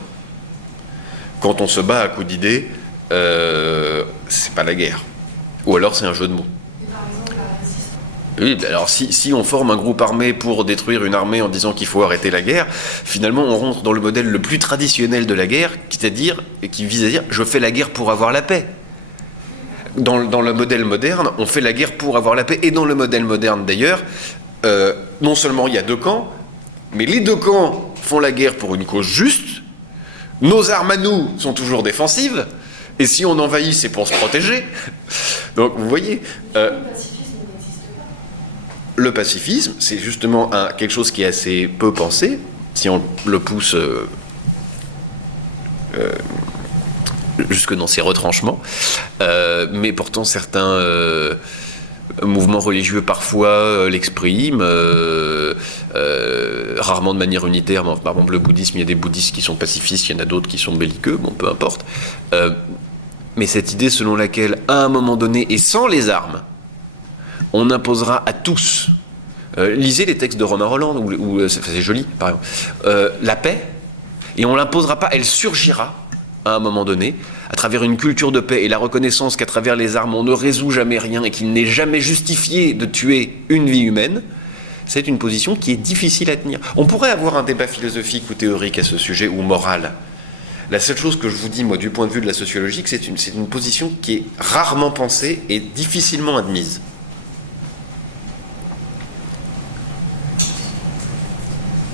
Quand on se bat à coups d'idées, c'est pas la guerre. Ou alors c'est un jeu de mots. Et par exemple, la résistance. Oui, alors si on forme un groupe armé pour détruire une armée en disant qu'il faut arrêter la guerre, finalement on rentre dans le modèle le plus traditionnel de la guerre, c'est-à-dire, qui vise à dire je fais la guerre pour avoir la paix. Dans le modèle moderne, on fait la guerre pour avoir la paix. Et dans le modèle moderne d'ailleurs, non seulement il y a deux camps, mais les deux camps font la guerre pour une cause juste, nos armes à nous sont toujours défensives, et si on envahit c'est pour se protéger. Donc vous voyez... Le pacifisme n'existe pas. Le pacifisme, c'est justement quelque chose qui est assez peu pensé, si on le pousse jusque dans ses retranchements, mais pourtant certains mouvements religieux parfois l'expriment, rarement de manière unitaire. Par exemple, le bouddhisme, il y a des bouddhistes qui sont pacifistes, il y en a d'autres qui sont belliqueux, bon, peu importe. mais cette idée selon laquelle, à un moment donné, et sans les armes, on imposera à tous, lisez les textes de Romain Rolland, c'est joli, par exemple, la paix, et on ne l'imposera pas, elle surgira, à un moment donné, à travers une culture de paix et la reconnaissance qu'à travers les armes, on ne résout jamais rien et qu'il n'est jamais justifié de tuer une vie humaine. C'est une position qui est difficile à tenir. On pourrait avoir un débat philosophique ou théorique à ce sujet, ou moral. La seule chose que je vous dis, moi, du point de vue de la sociologie, c'est une position qui est rarement pensée et difficilement admise.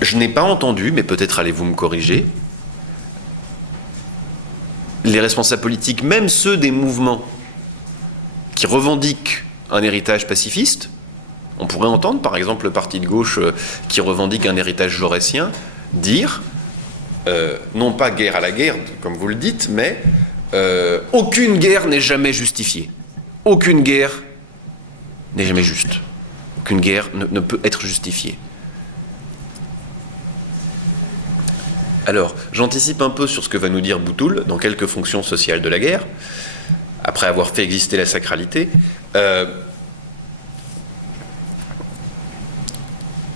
Je n'ai pas entendu, mais peut-être allez-vous me corriger, les responsables politiques, même ceux des mouvements qui revendiquent un héritage pacifiste. On pourrait entendre, par exemple, le parti de gauche qui revendique un héritage jaurétien dire, non pas guerre à la guerre, comme vous le dites, mais aucune guerre n'est jamais justifiée. Aucune guerre n'est jamais juste. Aucune guerre ne peut être justifiée. Alors, j'anticipe un peu sur ce que va nous dire Boutoul dans quelques fonctions sociales de la guerre, après avoir fait exister la sacralité.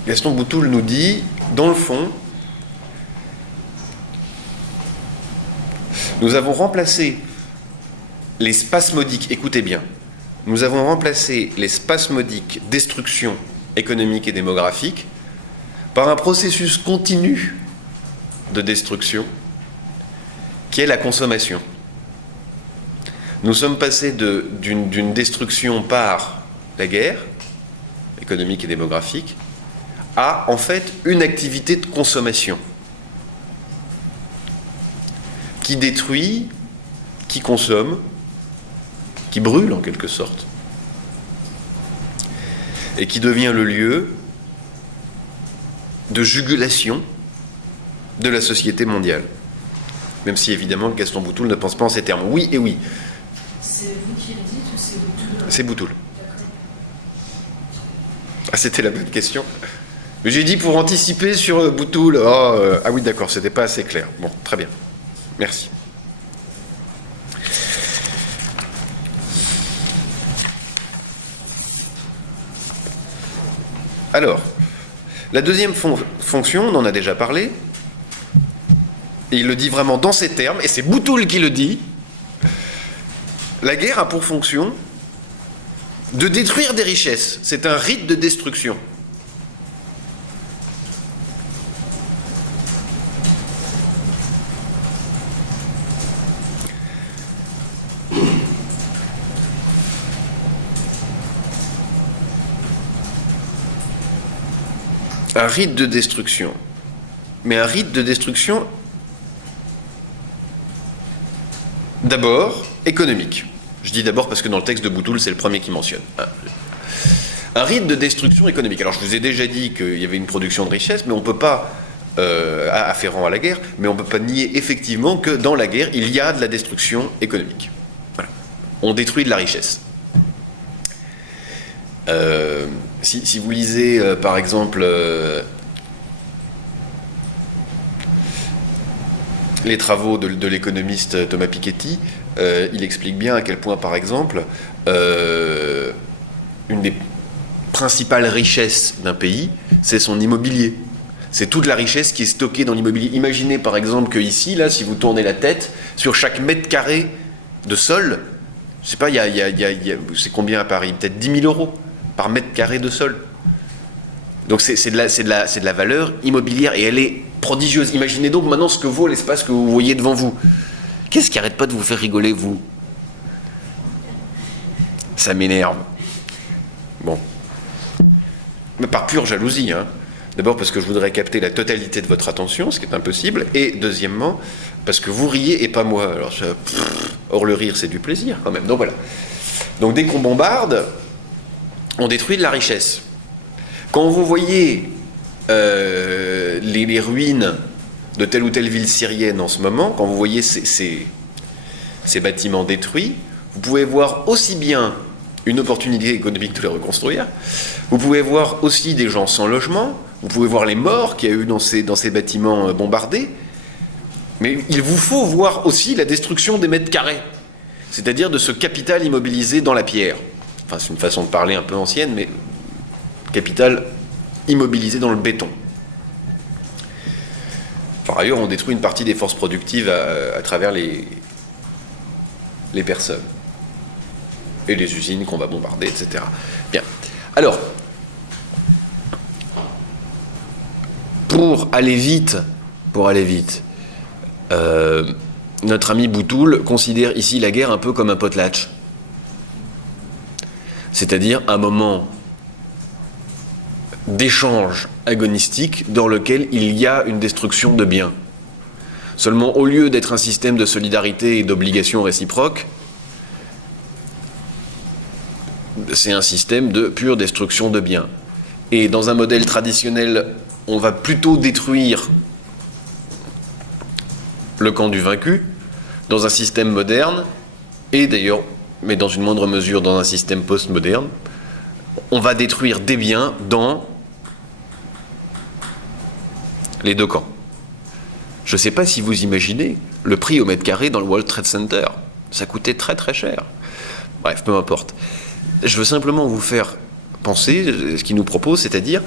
Gaston Boutoul nous dit, dans le fond, nous avons remplacé les spasmodiques, écoutez bien, nous avons remplacé les spasmodiques destruction économique et démographique par un processus continu de destruction qui est la consommation. Nous sommes passés d'une destruction par la guerre économique et démographique à en fait une activité de consommation qui détruit, qui consomme, qui brûle en quelque sorte et qui devient le lieu de jugulation de la société mondiale. Même si évidemment Gaston Boutoul ne pense pas en ces termes. Oui et oui. C'est vous qui le dites ou c'est Boutoul? C'est Boutoul. D'accord. Ah, c'était la bonne question. Mais j'ai dit pour anticiper sur Boutoul. Ah oui, d'accord, c'était pas assez clair. Bon, très bien. Merci. Alors, la deuxième fonction, on en a déjà parlé, et il le dit vraiment dans ces termes, et c'est Boutoul qui le dit, la guerre a pour fonction de détruire des richesses. C'est un rite de destruction. Un rite de destruction. Mais un rite de destruction, d'abord, économique. Je dis d'abord parce que dans le texte de Boutoul, c'est le premier qui mentionne. Un rite de destruction économique. Alors, je vous ai déjà dit qu'il y avait une production de richesse, mais on ne peut pas, afférent à la guerre, mais on ne peut pas nier effectivement que dans la guerre, il y a de la destruction économique. Voilà. On détruit de la richesse. Si vous lisez, par exemple, les travaux de l'économiste Thomas Piketty, il explique bien à quel point, par exemple, une des principales richesses d'un pays, c'est son immobilier. C'est toute la richesse qui est stockée dans l'immobilier. Imaginez, par exemple, que ici, là, si vous tournez la tête, sur chaque mètre carré de sol, je sais pas, c'est combien à Paris? Peut-être 10 000 euros par mètre carré de sol. Donc c'est de la valeur immobilière et elle est prodigieuse. Imaginez donc maintenant ce que vaut l'espace que vous voyez devant vous. Qu'est-ce qui arrête pas de vous faire rigoler, vous? Ça m'énerve. Bon. Mais par pure jalousie, hein. D'abord parce que je voudrais capter la totalité de votre attention, ce qui est impossible, et deuxièmement, parce que vous riez et pas moi. Alors, or le rire, c'est du plaisir quand même. Donc voilà. Donc dès qu'on bombarde, on détruit de la richesse. Quand vous voyez les ruines de telle ou telle ville syrienne en ce moment, quand vous voyez ces bâtiments détruits, vous pouvez voir aussi bien une opportunité économique de les reconstruire, vous pouvez voir aussi des gens sans logement, vous pouvez voir les morts qu'il y a eu dans ces bâtiments bombardés, mais il vous faut voir aussi la destruction des mètres carrés. c'est-à-dire de ce capital immobilisé dans la pierre. Enfin, c'est une façon de parler un peu ancienne, mais capital immobilisé dans le béton. Par ailleurs, on détruit une partie des forces productives à travers les personnes et les usines qu'on va bombarder, etc. Bien. Alors, pour aller vite, notre ami Boutoul considère ici la guerre un peu comme un potlatch. C'est-à-dire un moment d'échange agonistique dans lequel il y a une destruction de biens. Seulement, au lieu d'être un système de solidarité et d'obligation réciproque, c'est un système de pure destruction de biens. Et dans un modèle traditionnel, on va plutôt détruire le camp du vaincu. Dans un système moderne, et d'ailleurs, mais dans une moindre mesure dans un système postmoderne, on va détruire des biens dans les deux camps. Je ne sais pas si vous imaginez le prix au mètre carré dans le World Trade Center. Ça coûtait très très cher. Bref, peu importe. Je veux simplement vous faire penser ce qu'il nous propose, c'est-à-dire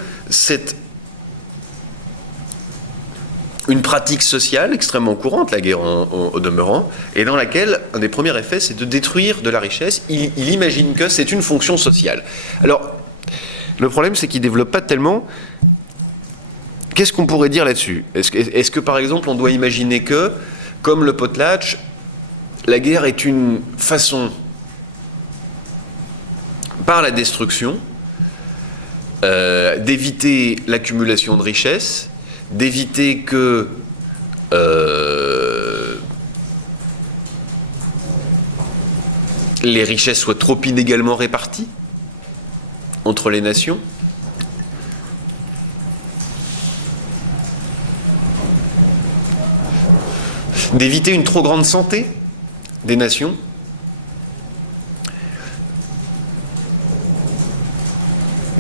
une pratique sociale extrêmement courante, la guerre au demeurant, et dans laquelle un des premiers effets, c'est de détruire de la richesse. Il imagine que c'est une fonction sociale. Alors, le problème, c'est qu'il ne développe pas tellement. Qu'est-ce qu'on pourrait dire là-dessus ? Est-ce que, par exemple, on doit imaginer que, comme le potlatch, la guerre est une façon, par la destruction, d'éviter l'accumulation de richesses, d'éviter que les richesses soient trop inégalement réparties entre les nations, d'éviter une trop grande santé des nations,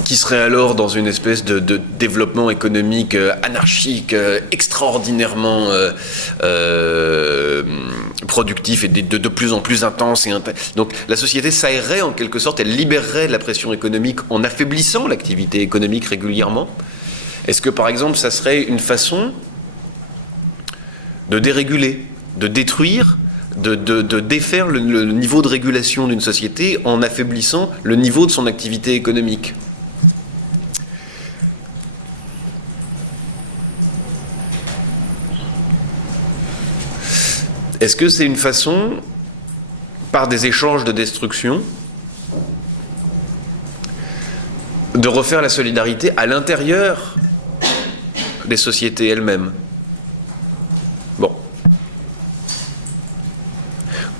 qui serait alors dans une espèce de développement économique anarchique, extraordinairement productif et de plus en plus intense. Donc la société s'aérerait en quelque sorte, elle libérerait de la pression économique en affaiblissant l'activité économique régulièrement. Est-ce que par exemple ça serait une façon de déréguler, de détruire, de défaire le niveau de régulation d'une société en affaiblissant le niveau de son activité économique ? Est-ce que c'est une façon, par des échanges de destruction, de refaire la solidarité à l'intérieur des sociétés elles-mêmes ? Bon.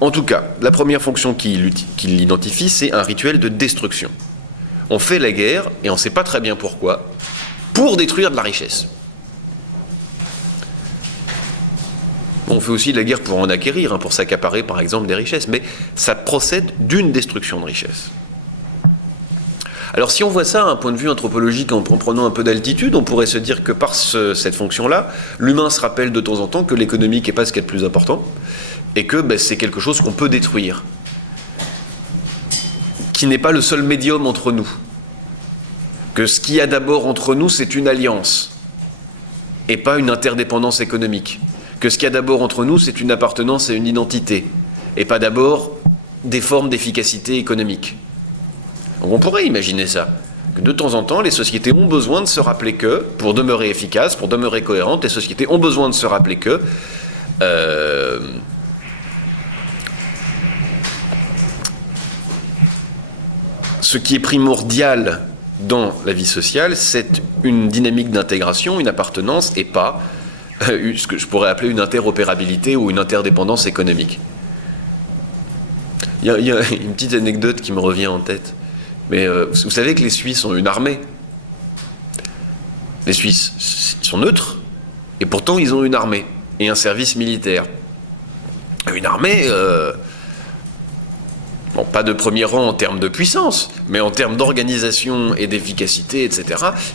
En tout cas, la première fonction qu'il identifie, c'est un rituel de destruction. On fait la guerre, et on ne sait pas très bien pourquoi, pour détruire de la richesse. On fait aussi de la guerre pour en acquérir, pour s'accaparer par exemple des richesses, mais ça procède d'une destruction de richesses. Alors si on voit ça à un point de vue anthropologique en prenant un peu d'altitude, on pourrait se dire que par cette fonction-là, l'humain se rappelle de temps en temps que l'économique n'est pas ce qu'il y a de plus important, et que c'est quelque chose qu'on peut détruire, qui n'est pas le seul médium entre nous, que ce qu'il y a d'abord entre nous, c'est une alliance, et pas une interdépendance économique. Que ce qu'il y a d'abord entre nous, c'est une appartenance à une identité, et pas d'abord des formes d'efficacité économique. Donc on pourrait imaginer ça, que de temps en temps, les sociétés ont besoin de se rappeler que, pour demeurer efficaces, pour demeurer cohérentes, les sociétés ont besoin de se rappeler que ce qui est primordial dans la vie sociale, c'est une dynamique d'intégration, une appartenance, et pas ce que je pourrais appeler une interopérabilité ou une interdépendance économique. Il y a une petite anecdote qui me revient en tête. Mais vous savez que les Suisses ont une armée. Les Suisses, ils sont neutres, et pourtant ils ont une armée et un service militaire. Une armée, bon, pas de premier rang en termes de puissance, mais en termes d'organisation et d'efficacité, etc.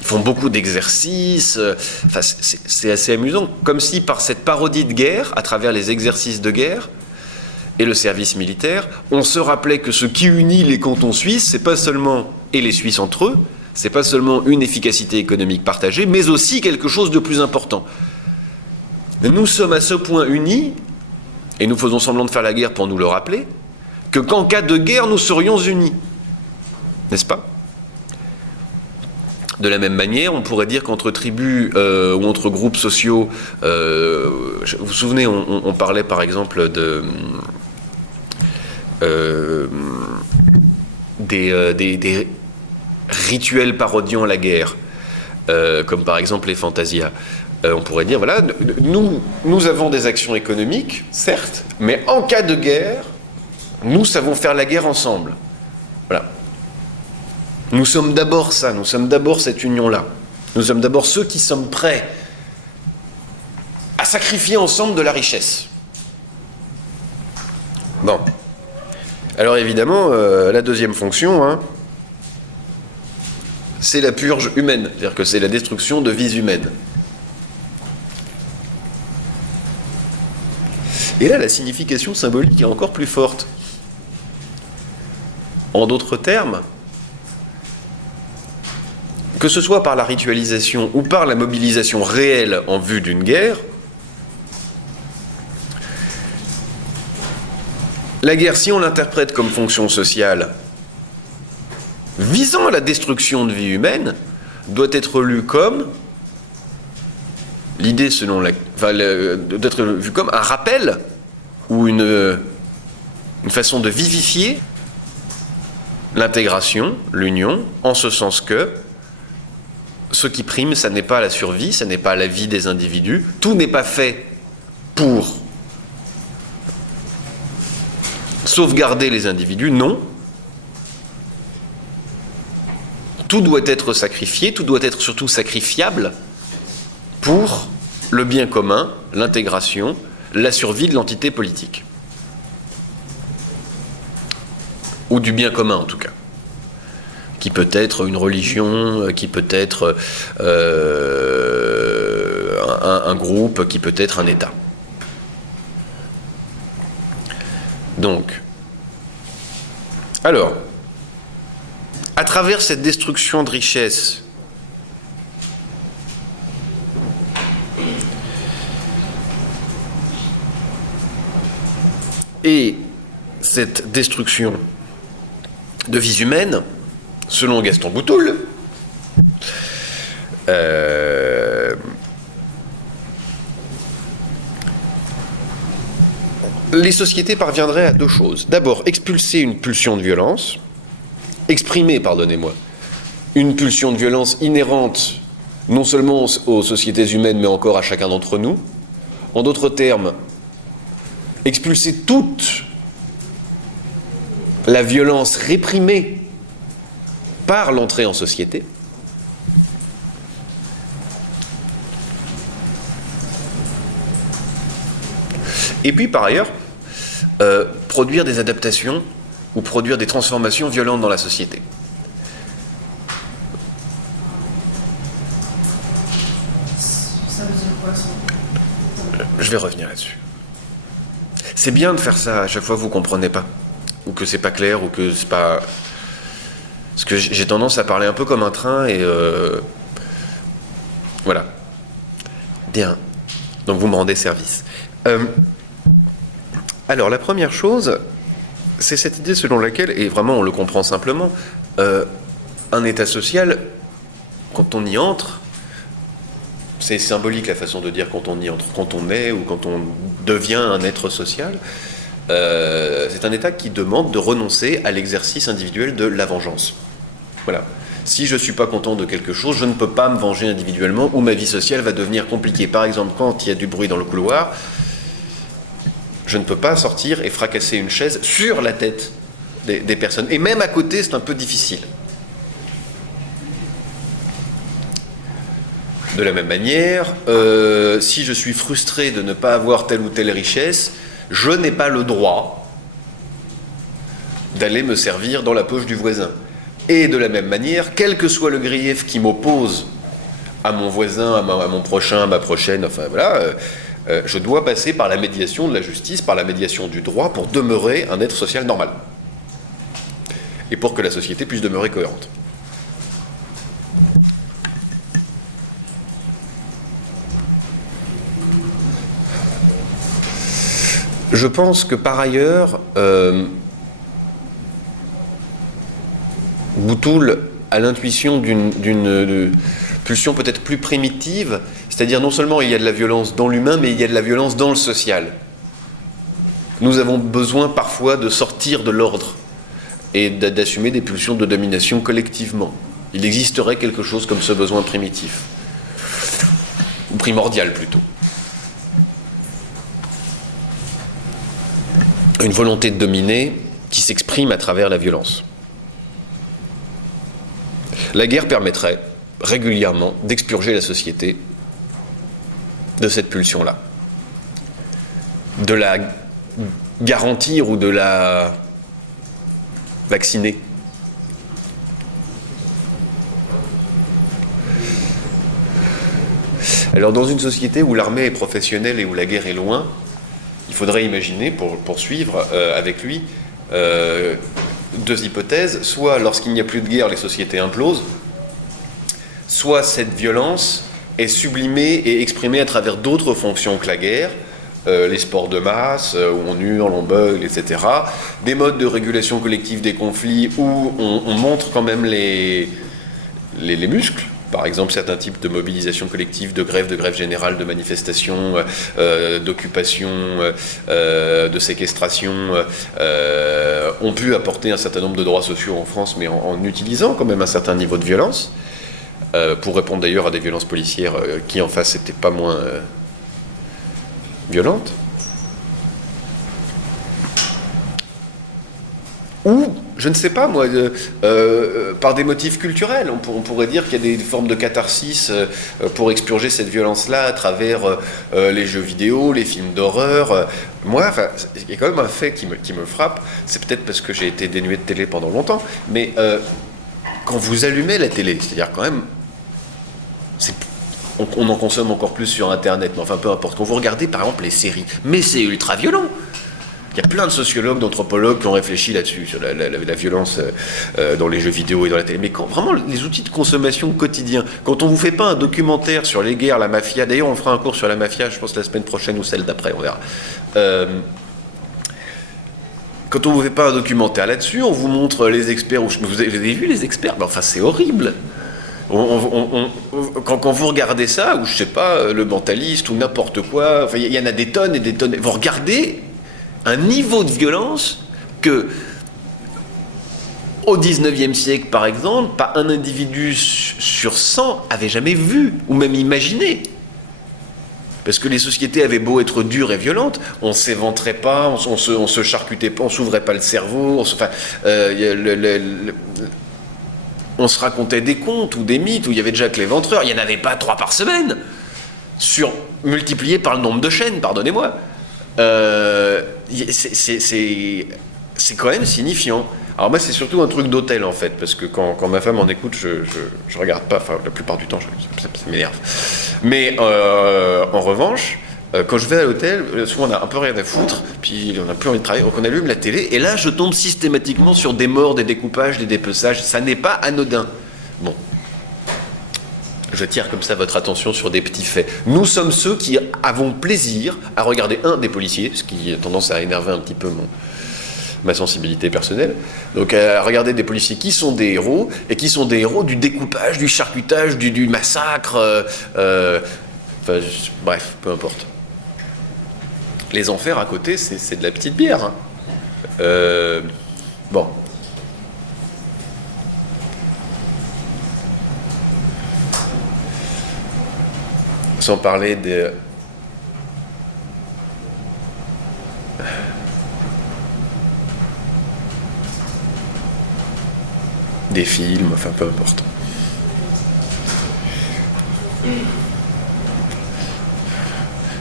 Ils font beaucoup d'exercices. Enfin, c'est assez amusant. Comme si par cette parodie de guerre, à travers les exercices de guerre, et le service militaire, on se rappelait que ce qui unit les cantons suisses, c'est pas seulement, et les Suisses entre eux, c'est pas seulement une efficacité économique partagée, mais aussi quelque chose de plus important. Nous sommes à ce point unis, et nous faisons semblant de faire la guerre pour nous le rappeler, que qu'en cas de guerre, nous serions unis. N'est-ce pas ? De la même manière, on pourrait dire qu'entre tribus ou entre groupes sociaux, vous vous souvenez, on parlait par exemple des rituels parodiant la guerre, comme par exemple les fantasias. On pourrait dire, voilà, nous avons des actions économiques, certes, mais en cas de guerre, nous savons faire la guerre ensemble. Voilà. Nous sommes d'abord ça, nous sommes d'abord cette union-là. Nous sommes d'abord ceux qui sommes prêts à sacrifier ensemble de la richesse. Bon. Alors évidemment, la deuxième fonction, hein, c'est la purge humaine, c'est-à-dire que c'est la destruction de vies humaines. Et là, la signification symbolique est encore plus forte. En d'autres termes, que ce soit par la ritualisation ou par la mobilisation réelle en vue d'une guerre, la guerre, si on l'interprète comme fonction sociale visant à la destruction de vie humaine, doit être lue comme l'idée selon la, d'être vue comme un rappel ou une façon de vivifier l'intégration, l'union, en ce sens que ce qui prime, ça n'est pas la survie, ça n'est pas la vie des individus. Tout n'est pas fait pour sauvegarder les individus, non. Tout doit être sacrifié, tout doit être surtout sacrifiable pour le bien commun, l'intégration, la survie de l'entité politique. Ou du bien commun en tout cas. Qui peut être une religion, qui peut être un groupe, qui peut être un État. Donc, alors, à travers cette destruction de richesse, et cette destruction de vies humaines, selon Gaston Boutoul, les sociétés parviendraient à deux choses. D'abord, expulser une pulsion de violence, exprimer, pardonnez-moi, une pulsion de violence inhérente non seulement aux sociétés humaines, mais encore à chacun d'entre nous. En d'autres termes, expulser toute la violence réprimée par l'entrée en société. Et puis par ailleurs, produire des adaptations ou produire des transformations violentes dans la société. Ça veut dire quoi ça ? Je vais revenir là-dessus. C'est bien de faire ça à chaque fois que vous ne comprenez pas, ou que c'est pas clair, ou que c'est pas... Parce que j'ai tendance à parler un peu comme un train et... Voilà. Bien. Donc vous me rendez service. Alors la première chose, c'est cette idée selon laquelle, et vraiment on le comprend simplement, un état social, quand on y entre, c'est symbolique la façon de dire quand on y entre, quand on est ou quand on devient un être social, c'est un état qui demande de renoncer à l'exercice individuel de la vengeance. Voilà. Si je ne suis pas content de quelque chose, je ne peux pas me venger individuellement ou ma vie sociale va devenir compliquée. Par exemple, quand il y a du bruit dans le couloir, je ne peux pas sortir et fracasser une chaise sur la tête des personnes. Et même à côté, c'est un peu difficile. De la même manière, si je suis frustré de ne pas avoir telle ou telle richesse, je n'ai pas le droit d'aller me servir dans la poche du voisin. Et de la même manière, quel que soit le grief qui m'oppose à mon voisin, à mon prochain, à ma prochaine, enfin voilà, Je dois passer par la médiation de la justice, par la médiation du droit pour demeurer un être social normal. Et pour que la société puisse demeurer cohérente. Je pense que par ailleurs, Boutoul a l'intuition d'une pulsion peut-être plus primitive, c'est-à-dire non seulement il y a de la violence dans l'humain, mais il y a de la violence dans le social. Nous avons besoin parfois de sortir de l'ordre et d'assumer des pulsions de domination collectivement. Il existerait quelque chose comme ce besoin primitif, ou primordial plutôt. Une volonté de dominer qui s'exprime à travers la violence. La guerre permettrait régulièrement d'expurger la société de cette pulsion-là, de la garantir ou de la vacciner. Alors dans une société où l'armée est professionnelle et où la guerre est loin, il faudrait imaginer, pour poursuivre avec lui, deux hypothèses. Soit lorsqu'il n'y a plus de guerre, les sociétés implosent, soit cette violence est sublimée et exprimée à travers d'autres fonctions que la guerre, les sports de masse, où on hurle, on beugle, etc. Des modes de régulation collective des conflits où on montre quand même les muscles. Par exemple, certains types de mobilisation collective, de grève générale, de manifestation, d'occupation, de séquestration, ont pu apporter un certain nombre de droits sociaux en France, mais en utilisant quand même un certain niveau de violence, pour répondre d'ailleurs à des violences policières qui en face n'étaient pas moins violentes. Ou, je ne sais pas moi, par des motifs culturels. On pourrait dire qu'il y a des formes de catharsis pour expurger cette violence-là à travers les jeux vidéo, les films d'horreur. Moi, il y a quand même un fait qui me frappe, c'est peut-être parce que j'ai été dénué de télé pendant longtemps, mais quand vous allumez la télé, c'est-à-dire quand même, on en consomme encore plus sur Internet, mais enfin peu importe, quand vous regardez par exemple les séries, mais c'est ultra violent. Il y a plein de sociologues, d'anthropologues qui ont réfléchi là-dessus, sur la violence dans les jeux vidéo et dans la télé. Mais quand vraiment les outils de consommation quotidien, quand on ne vous fait pas un documentaire sur les guerres, la mafia, d'ailleurs on fera un cours sur la mafia, je pense la semaine prochaine ou celle d'après, on verra. Quand on ne vous fait pas un documentaire là-dessus, on vous montre les experts, vous avez vu les experts, ben, enfin c'est horrible. Quand vous regardez ça, ou je sais pas, le mentaliste ou n'importe quoi, enfin, il y en a des tonnes et des tonnes, vous regardez un niveau de violence que, au 19e siècle par exemple, pas un individu sur 100 avait jamais vu ou même imaginé. Parce que les sociétés avaient beau être dures et violentes, on ne s'éventrait pas, on se charcutait pas, on s'ouvrait pas le cerveau, on se racontait des contes ou des mythes où il y avait déjà que l'éventreur, il n'y en avait pas 3 par semaine, multiplié par le nombre de chaînes, pardonnez-moi. C'est quand même signifiant. Alors moi c'est surtout un truc d'hôtel en fait, parce que quand ma femme en écoute, je regarde pas, enfin la plupart du temps ça m'énerve. Mais en revanche, quand je vais à l'hôtel, souvent on a un peu rien à foutre, puis on n'a plus envie de travailler, donc on allume la télé, et là je tombe systématiquement sur des morts, des découpages, des dépeçages, ça n'est pas anodin. Bon. J'attire comme ça votre attention sur des petits faits. Nous sommes ceux qui avons plaisir à regarder des policiers, ce qui a tendance à énerver un petit peu ma sensibilité personnelle. Donc à regarder des policiers qui sont des héros, et qui sont des héros du découpage, du charcutage, du massacre, bref, peu importe. Les enfers à côté, c'est de la petite bière. Hein. Bon. Sans parler des films, enfin peu importe.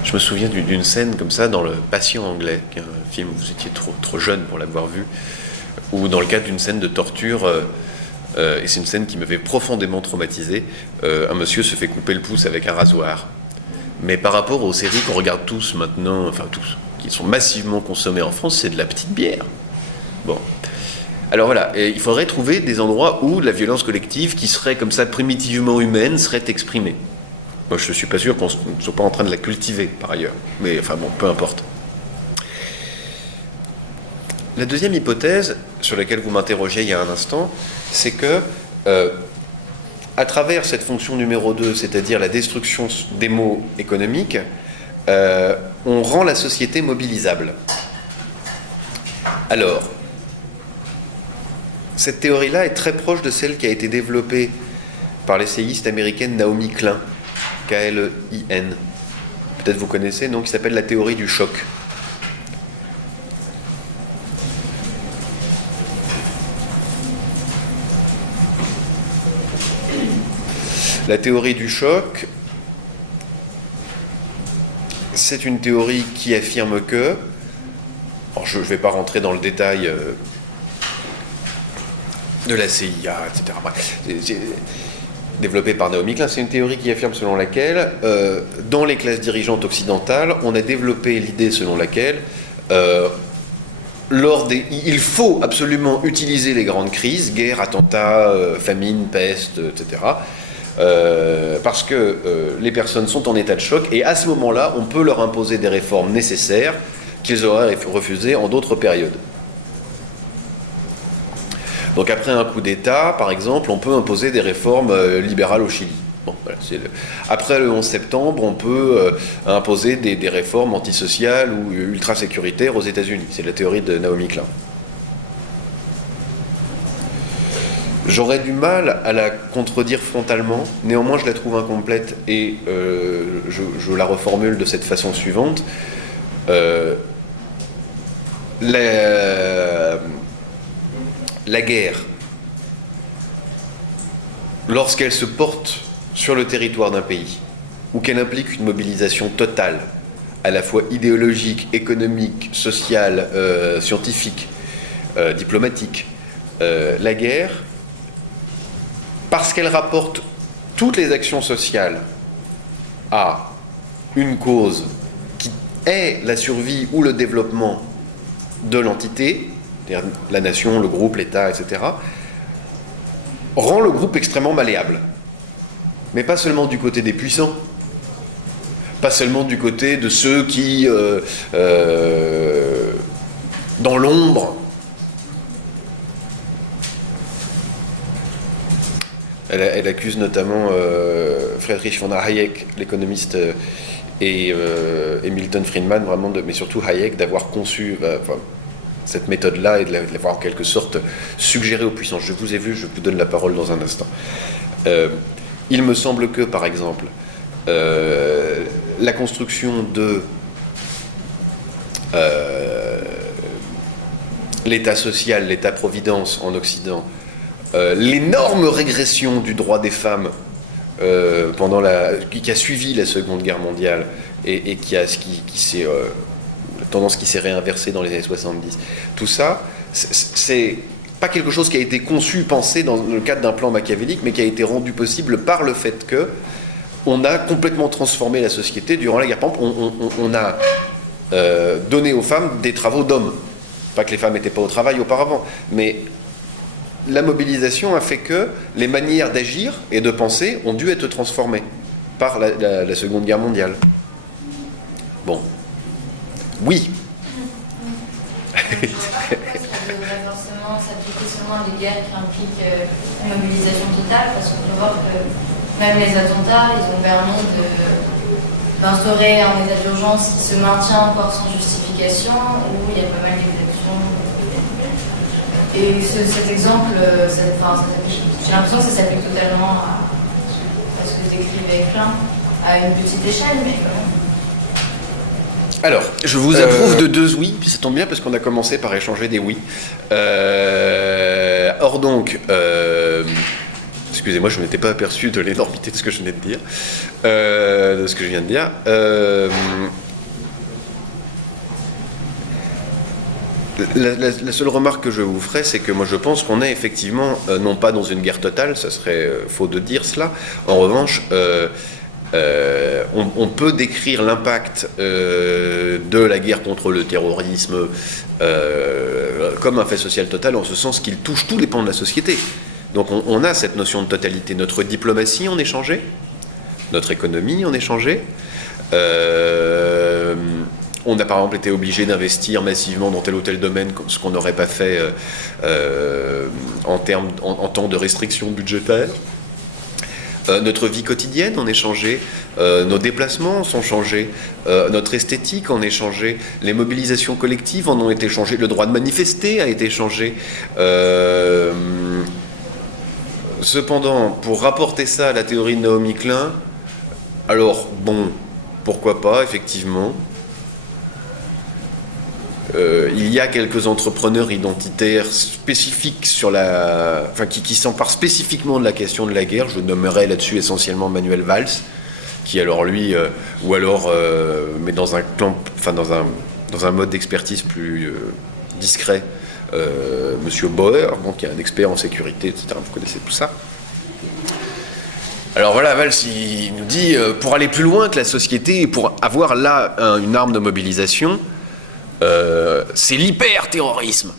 Je me souviens d'une scène comme ça dans Le Patient anglais, qui est un film où vous étiez trop jeune pour l'avoir vu, où dans le cadre d'une scène de torture, et c'est une scène qui m'avait profondément traumatisé, un monsieur se fait couper le pouce avec un rasoir. Mais par rapport aux séries qu'on regarde tous maintenant, enfin tous, qui sont massivement consommées en France, c'est de la petite bière. Bon. Alors voilà, et il faudrait trouver des endroits où la violence collective, qui serait comme ça primitivement humaine, serait exprimée. Moi, je ne suis pas sûr qu'on ne soit pas en train de la cultiver, par ailleurs. Mais enfin bon, peu importe. La deuxième hypothèse, sur laquelle vous m'interrogiez il y a un instant, c'est que, à travers cette fonction numéro 2, c'est-à-dire la destruction des maux économiques, on rend la société mobilisable. Alors, cette théorie-là est très proche de celle qui a été développée par l'essayiste américaine Naomi Klein, K-L-E-I-N. Peut-être vous connaissez, non, qui s'appelle la théorie du choc. La théorie du choc, c'est une théorie qui affirme que, alors je ne vais pas rentrer dans le détail de la CIA, etc. C'est développée par Naomi Klein, c'est une théorie qui affirme selon laquelle, dans les classes dirigeantes occidentales, on a développé l'idée selon laquelle il faut absolument utiliser les grandes crises, guerre, attentats, famine, peste, etc., parce que les personnes sont en état de choc, et à ce moment-là, on peut leur imposer des réformes nécessaires qu'ils auraient refusées en d'autres périodes. Donc après un coup d'État, par exemple, on peut imposer des réformes libérales au Chili. Bon, voilà, Après le 11 septembre, on peut imposer des réformes antisociales ou ultra-sécuritaires aux États-Unis. C'est la théorie de Naomi Klein. J'aurais du mal à la contredire frontalement, néanmoins je la trouve incomplète et je la reformule de cette façon suivante. La guerre, lorsqu'elle se porte sur le territoire d'un pays, ou qu'elle implique une mobilisation totale, à la fois idéologique, économique, sociale, scientifique, diplomatique, la guerre, parce qu'elle rapporte toutes les actions sociales à une cause qui est la survie ou le développement de l'entité, c'est-à-dire la nation, le groupe, l'État, etc., rend le groupe extrêmement malléable. Mais pas seulement du côté des puissants, pas seulement du côté de ceux qui, dans l'ombre, elle accuse notamment Friedrich von Hayek, l'économiste, et Milton Friedman, vraiment mais surtout Hayek, d'avoir conçu cette méthode-là et de l'avoir en quelque sorte suggérée aux puissants. Je vous ai vu, je vous donne la parole dans un instant. Il me semble que, par exemple, la construction de l'État social, l'État-providence en Occident, l'énorme régression du droit des femmes qui a suivi la Seconde Guerre mondiale et la tendance qui s'est réinversée dans les années 70. Tout ça, c'est pas quelque chose qui a été conçu, pensé dans le cadre d'un plan machiavélique, mais qui a été rendu possible par le fait que on a complètement transformé la société durant la guerre. Par exemple, on a donné aux femmes des travaux d'hommes. Pas que les femmes n'étaient pas au travail auparavant, mais la mobilisation a fait que les manières d'agir et de penser ont dû être transformées par la Seconde Guerre mondiale. Bon. Oui. Je ne vois pas pourquoi ça devrait forcément s'appliquer seulement à des guerres qui impliquent une mobilisation totale, parce qu'on peut voir que même les attentats, ils ont permis d'instaurer un état d'urgence qui se maintient encore sans justification, où il y a pas mal d'exactions. Et cet exemple, j'ai l'impression que ça s'applique totalement à ce que décrivait Klein, à une petite échelle, mais quand même. Alors, je vous approuve de 2 oui, puis ça tombe bien parce qu'on a commencé par échanger des oui. Or donc, excusez-moi, je ne m'étais pas aperçu de l'énormité de ce que je venais de dire, de ce que je viens de dire. La seule remarque que je vous ferai, c'est que moi je pense qu'on est effectivement, non pas dans une guerre totale, ça serait faux de dire cela. En revanche, On peut décrire l'impact de la guerre contre le terrorisme comme un fait social total, en ce sens qu'il touche tous les pans de la société. Donc on a cette notion de totalité. Notre diplomatie en est changée, notre économie en est changée. On a par exemple été obligé d'investir massivement dans tel ou tel domaine, ce qu'on n'aurait pas fait en temps de restrictions budgétaires. Notre vie quotidienne en est changée, nos déplacements sont changés, notre esthétique en est changée, les mobilisations collectives en ont été changées, le droit de manifester a été changé. Cependant, pour rapporter ça à la théorie de Naomi Klein, alors bon, pourquoi pas, effectivement. Il y a quelques entrepreneurs identitaires spécifiques qui s'emparent spécifiquement de la question de la guerre. Je nommerai là-dessus essentiellement Manuel Valls, qui alors lui, mais dans un mode d'expertise plus discret, Monsieur Bauer, qui est un expert en sécurité, etc. Vous connaissez tout ça. Alors voilà, Valls, il nous dit, pour aller plus loin que la société, pour avoir là une arme de mobilisation, c'est l'hyper-terrorisme.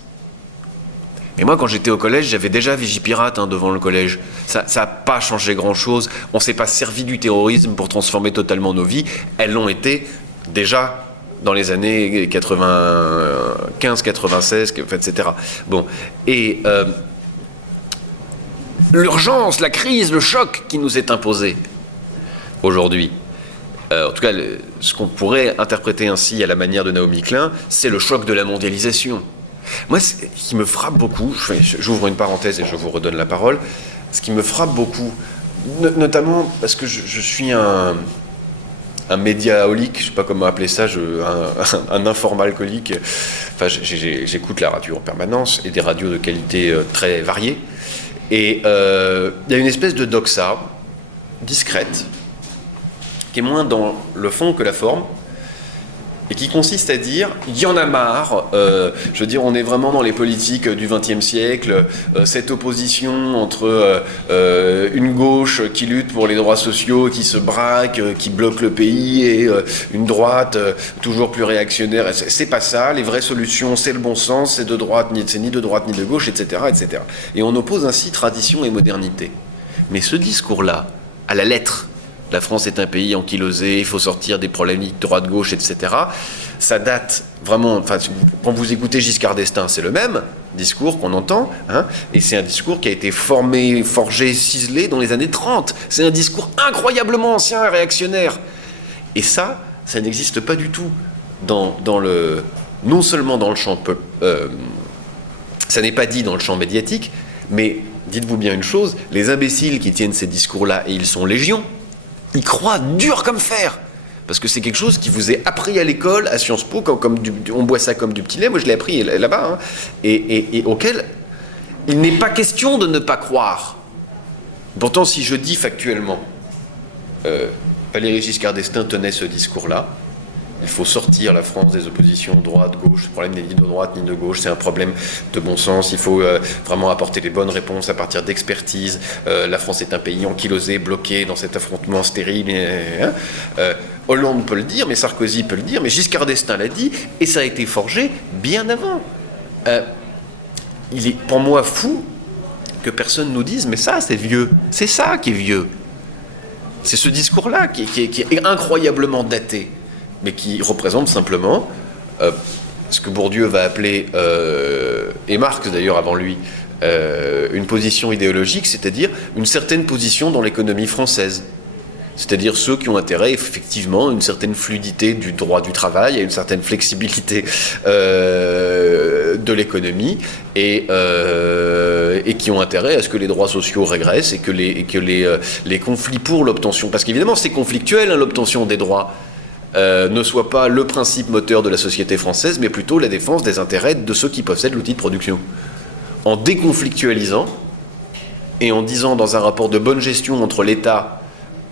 Et moi, quand j'étais au collège, j'avais déjà Vigipirate devant le collège. Ça n'a pas changé grand-chose. On ne s'est pas servi du terrorisme pour transformer totalement nos vies. Elles l'ont été déjà dans les années 95, 96, etc. Bon. Et l'urgence, la crise, le choc qui nous est imposé aujourd'hui, en tout cas, ce qu'on pourrait interpréter ainsi à la manière de Naomi Klein, c'est le choc de la mondialisation. Moi, ce qui me frappe beaucoup, j'ouvre une parenthèse et je vous redonne la parole, ce qui me frappe beaucoup, notamment parce que je suis un médiaolique, je ne sais pas comment appeler ça, un informalcoolique. Enfin, j'écoute la radio en permanence et des radios de qualité très variée. Et il y a une espèce de doxa discrète, qui est moins dans le fond que la forme, et qui consiste à dire, il y en a marre, je veux dire, on est vraiment dans les politiques du XXe siècle, cette opposition entre une gauche qui lutte pour les droits sociaux, qui se braque, qui bloque le pays, et une droite toujours plus réactionnaire. C'est pas ça, les vraies solutions, c'est le bon sens, c'est ni de droite ni de gauche, etc., etc. Et on oppose ainsi tradition et modernité. Mais ce discours-là, à la lettre, la France est un pays ankylosé, il faut sortir des problématiques droite-gauche, etc. Ça date vraiment, quand vous écoutez Giscard d'Estaing, c'est le même discours qu'on entend, et c'est un discours qui a été formé, forgé, ciselé dans les années 30. C'est un discours incroyablement ancien et réactionnaire. Et ça n'existe pas du tout non seulement dans le champ, ça n'est pas dit dans le champ médiatique, mais dites-vous bien une chose, les imbéciles qui tiennent ces discours-là, et ils sont légion, ils croient dur comme fer, parce que c'est quelque chose qui vous est appris à l'école, à Sciences Po, on boit ça comme du petit lait, moi je l'ai appris là-bas, et auquel il n'est pas question de ne pas croire. Pourtant, si je dis factuellement, Valéry Giscard d'Estaing tenait ce discours-là, il faut sortir la France des oppositions droite-gauche. Ce problème n'est ni de droite ni de gauche, c'est un problème de bon sens. Il faut vraiment apporter les bonnes réponses à partir d'expertise. La France est un pays ankylosé, bloqué dans cet affrontement stérile. Hollande peut le dire, mais Sarkozy peut le dire, mais Giscard d'Estaing l'a dit, et ça a été forgé bien avant. Il est pour moi fou que personne nous dise, mais ça c'est vieux. C'est ça qui est vieux. C'est ce discours-là qui est incroyablement daté, mais qui représente simplement ce que Bourdieu va appeler, et Marx d'ailleurs avant lui, une position idéologique, c'est-à-dire une certaine position dans l'économie française. C'est-à-dire ceux qui ont intérêt effectivement à une certaine fluidité du droit du travail, à une certaine flexibilité de l'économie, et qui ont intérêt à ce que les droits sociaux régressent et que les conflits pour l'obtention, parce qu'évidemment c'est conflictuel, l'obtention des droits, ne soit pas le principe moteur de la société française, mais plutôt la défense des intérêts de ceux qui possèdent l'outil de production. En déconflictualisant et en disant dans un rapport de bonne gestion entre l'État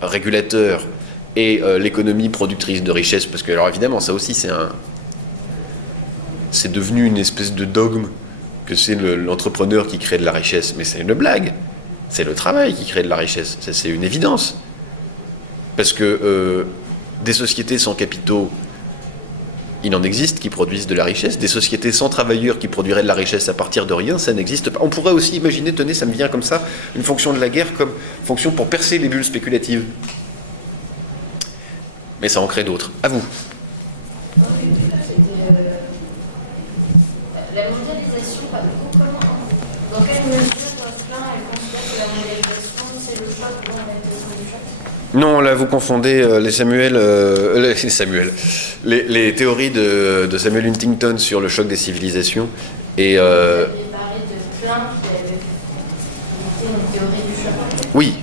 régulateur et l'économie productrice de richesse, parce que alors évidemment ça aussi c'est devenu une espèce de dogme que c'est l'entrepreneur qui crée de la richesse, mais c'est une blague. C'est le travail qui crée de la richesse, c'est une évidence. Parce que des sociétés sans capitaux, il en existe qui produisent de la richesse. Des sociétés sans travailleurs qui produiraient de la richesse à partir de rien, ça n'existe pas. On pourrait aussi imaginer, tenez, ça me vient comme ça, une fonction de la guerre comme fonction pour percer les bulles spéculatives. Mais ça en crée d'autres. À vous. La mondialisation, dans quelle mesure Klein elle considère que la mondialisation c'est le choc dont on a été du choc? Non, là vous confondez les théories de Samuel Huntington sur le choc des civilisations et Vous aviez parlé de Klein qui avait fait une théorie du choc. oui.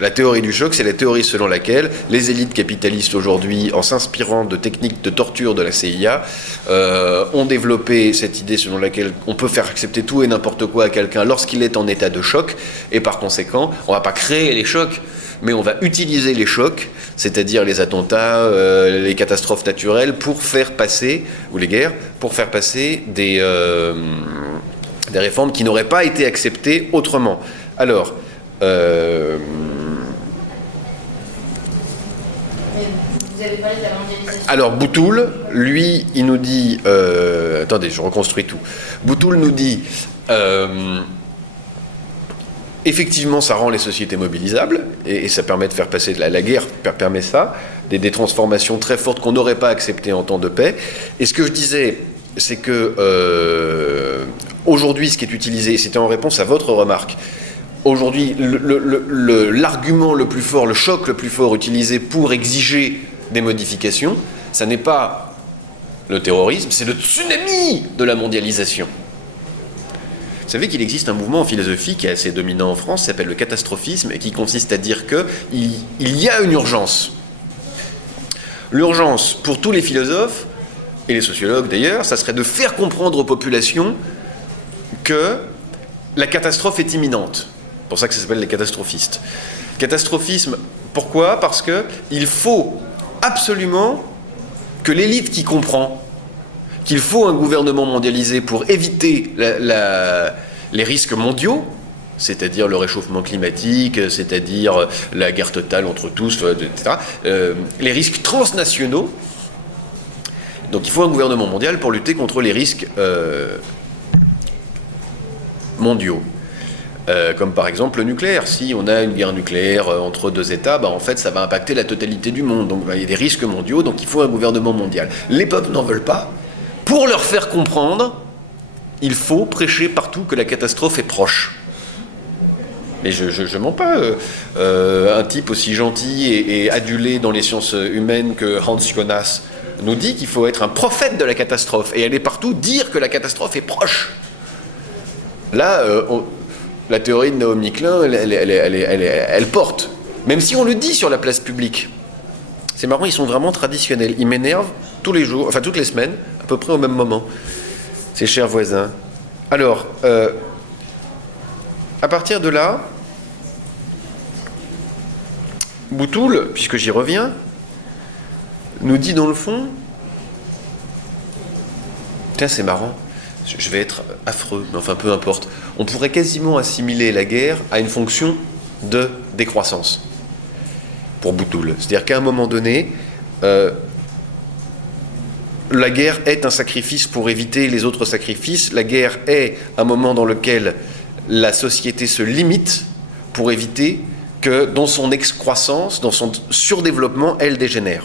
La théorie du choc, c'est la théorie selon laquelle les élites capitalistes aujourd'hui, en s'inspirant de techniques de torture de la CIA, ont développé cette idée selon laquelle on peut faire accepter tout et n'importe quoi à quelqu'un lorsqu'il est en état de choc, et par conséquent, on ne va pas créer les chocs, mais on va utiliser les chocs, c'est-à-dire les attentats, les catastrophes naturelles, pour faire passer, ou les guerres, pour faire passer des réformes qui n'auraient pas été acceptées autrement. Alors, Vous avez parlé de la mondialisation. alors Boutoul, lui, il nous dit... attendez, je reconstruis tout. Boutoul nous dit... effectivement, ça rend les sociétés mobilisables, et ça permet de faire passer... La guerre permet ça, des transformations très fortes qu'on n'aurait pas acceptées en temps de paix. Et ce que je disais, c'est que... aujourd'hui, ce qui est utilisé, c'était en réponse à votre remarque, aujourd'hui, l'argument le plus fort, le choc le plus fort utilisé pour exiger des modifications, ça n'est pas le terrorisme, c'est le tsunami de la mondialisation. Vous savez qu'il existe un mouvement en philosophie qui est assez dominant en France, qui s'appelle le catastrophisme, et qui consiste à dire qu'il y a une urgence. L'urgence, pour tous les philosophes, et les sociologues d'ailleurs, ça serait de faire comprendre aux populations que la catastrophe est imminente. C'est pour ça que ça s'appelle les catastrophistes. Catastrophisme, pourquoi ? Parce qu'il faut absolument que l'élite qui comprend qu'il faut un gouvernement mondialisé pour éviter les risques mondiaux, c'est-à-dire le réchauffement climatique, c'est-à-dire la guerre totale entre tous, etc., les risques transnationaux. Donc il faut un gouvernement mondial pour lutter contre les risques mondiaux. Comme par exemple le nucléaire. Si on a une guerre nucléaire entre deux États, en fait ça va impacter la totalité du monde. Donc il y a des risques mondiaux, donc il faut un gouvernement mondial. Les peuples n'en veulent pas. Pour leur faire comprendre, il faut prêcher partout que la catastrophe est proche. Mais je mens pas. Un type aussi gentil et adulé dans les sciences humaines que Hans Jonas nous dit qu'il faut être un prophète de la catastrophe et aller partout dire que la catastrophe est proche. Là, la théorie de Naomi Klein, elle porte. Même si on le dit sur la place publique. C'est marrant, ils sont vraiment traditionnels. Ils m'énervent tous les jours, enfin toutes les semaines, à peu près au même moment. Ces chers voisins. Alors, à partir de là, Boutoul, puisque j'y reviens, nous dit dans le fond, tiens c'est marrant, je vais être affreux, mais enfin peu importe, on pourrait quasiment assimiler la guerre à une fonction de décroissance, pour Boutoul. C'est-à-dire qu'à un moment donné, la guerre est un sacrifice pour éviter les autres sacrifices, la guerre est un moment dans lequel la société se limite pour éviter que dans son excroissance, dans son surdéveloppement, elle dégénère.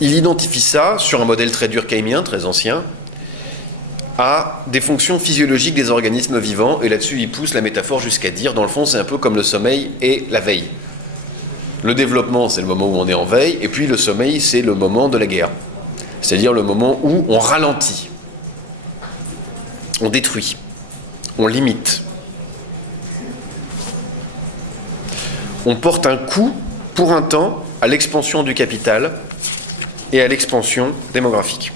Il identifie ça, sur un modèle très durkheimien, très ancien, à des fonctions physiologiques des organismes vivants, et là-dessus il pousse la métaphore jusqu'à dire, dans le fond c'est un peu comme le sommeil et la veille. Le développement c'est le moment où on est en veille, et puis le sommeil c'est le moment de la guerre. C'est-à-dire le moment où on ralentit, on détruit, on limite. On porte un coup, pour un temps, à l'expansion du capital et à l'expansion démographique.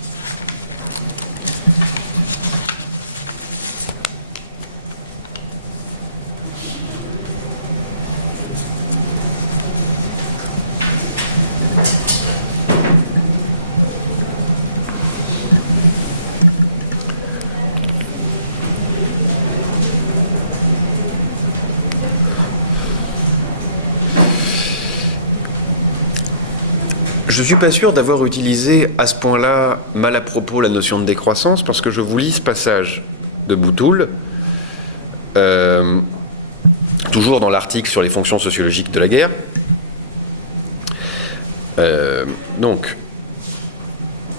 Je ne suis pas sûr d'avoir utilisé à ce point-là mal à propos la notion de décroissance, parce que je vous lis ce passage de Boutoul, toujours dans l'article sur les fonctions sociologiques de la guerre. Donc,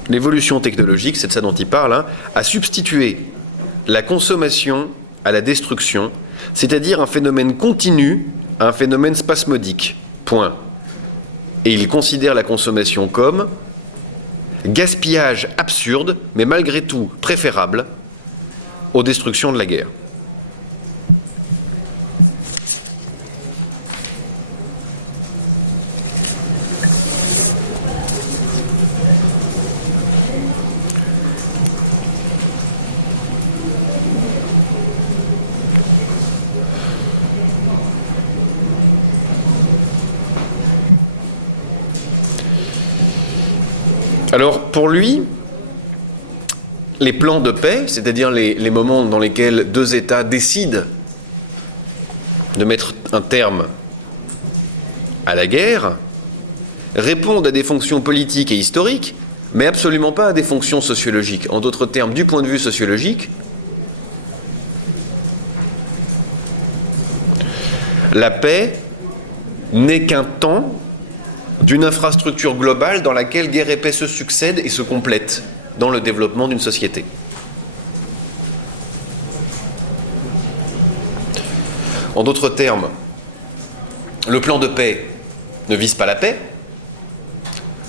l'évolution technologique, c'est de ça dont il parle, hein, a substitué la consommation à la destruction, c'est-à-dire un phénomène continu à un phénomène spasmodique. Point. Et il considère la consommation comme gaspillage absurde, mais malgré tout préférable aux destructions de la guerre. Alors, pour lui, les plans de paix, c'est-à-dire les moments dans lesquels deux États décident de mettre un terme à la guerre, répondent à des fonctions politiques et historiques, mais absolument pas à des fonctions sociologiques. En d'autres termes, du point de vue sociologique, la paix n'est qu'un temps d'une infrastructure globale dans laquelle guerre et paix se succèdent et se complètent dans le développement d'une société. En d'autres termes, le plan de paix ne vise pas la paix,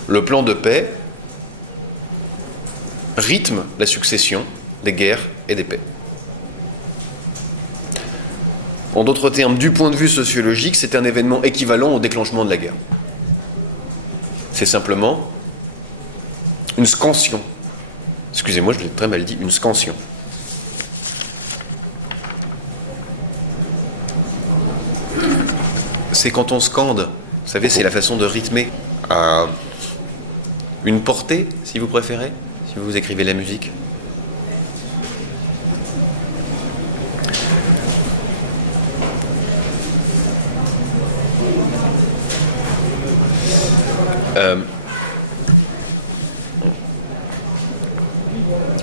le plan de paix rythme la succession des guerres et des paix. En d'autres termes, du point de vue sociologique, c'est un événement équivalent au déclenchement de la guerre. C'est simplement une scansion. Excusez-moi, je l'ai très mal dit, une scansion. C'est quand on scande, vous savez, c'est la façon de rythmer à une portée, si vous préférez, si vous écrivez la musique.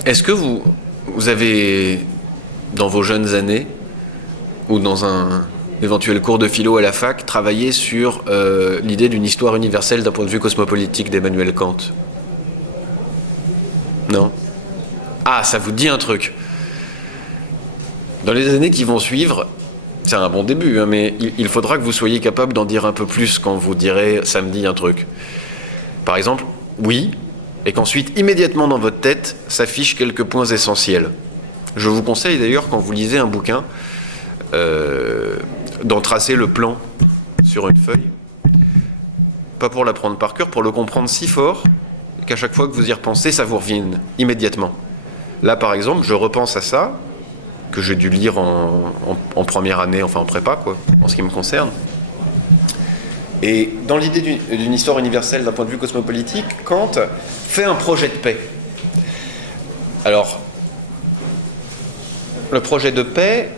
Est-ce que vous avez, dans vos jeunes années, ou dans un éventuel cours de philo à la fac, travaillé sur l'idée d'une histoire universelle d'un point de vue cosmopolitique d'Emmanuel Kant? Non? Ah, ça vous dit un truc. Dans les années qui vont suivre, c'est un bon début, hein, mais il faudra que vous soyez capable d'en dire un peu plus quand vous direz « ça me dit un truc ». Par exemple, oui, et qu'ensuite, immédiatement dans votre tête, s'affichent quelques points essentiels. Je vous conseille d'ailleurs, quand vous lisez un bouquin, d'en tracer le plan sur une feuille. Pas pour l'apprendre par cœur, pour le comprendre si fort qu'à chaque fois que vous y repensez, ça vous revienne immédiatement. Là, par exemple, je repense à ça, que j'ai dû lire en première année, enfin en prépa, quoi, en ce qui me concerne. Et dans l'idée d'une histoire universelle d'un point de vue cosmopolitique, Kant fait un projet de paix. Alors, le projet de paix,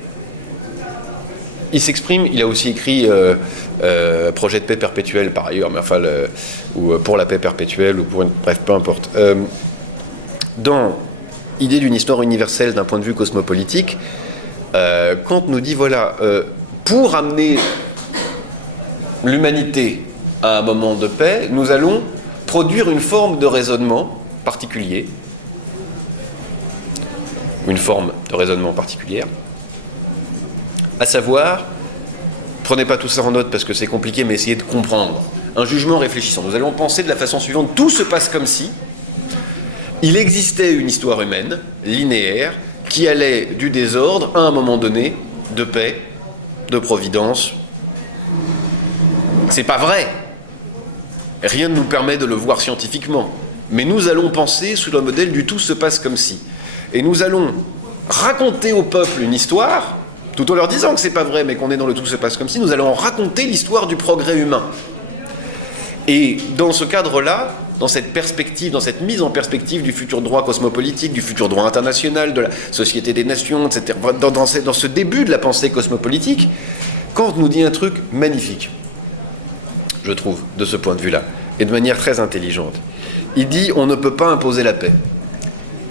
il s'exprime, il a aussi écrit projet de paix perpétuel par ailleurs, mais enfin, ou pour la paix perpétuelle, ou pour une, bref, peu importe. Dans l'idée d'une histoire universelle d'un point de vue cosmopolitique, Kant nous dit, voilà, pour amener l'humanité à un moment de paix, nous allons produire une forme de raisonnement particulier, une forme de raisonnement particulière, à savoir, prenez pas tout ça en note parce que c'est compliqué, mais essayez de comprendre, un jugement réfléchissant. Nous allons penser de la façon suivante, tout se passe comme si il existait une histoire humaine, linéaire, qui allait du désordre à un moment donné, de paix, de providence. C'est pas vrai. Rien ne nous permet de le voir scientifiquement. Mais nous allons penser sous le modèle du tout se passe comme si. Et nous allons raconter au peuple une histoire, tout en leur disant que c'est pas vrai, mais qu'on est dans le tout se passe comme si, nous allons raconter l'histoire du progrès humain. Et dans ce cadre-là, dans cette perspective, dans cette mise en perspective du futur droit cosmopolitique, du futur droit international, de la société des nations, etc., dans ce début de la pensée cosmopolitique, Kant nous dit un truc magnifique, je trouve, de ce point de vue-là. et de manière très intelligente. Il dit on ne peut pas imposer la paix.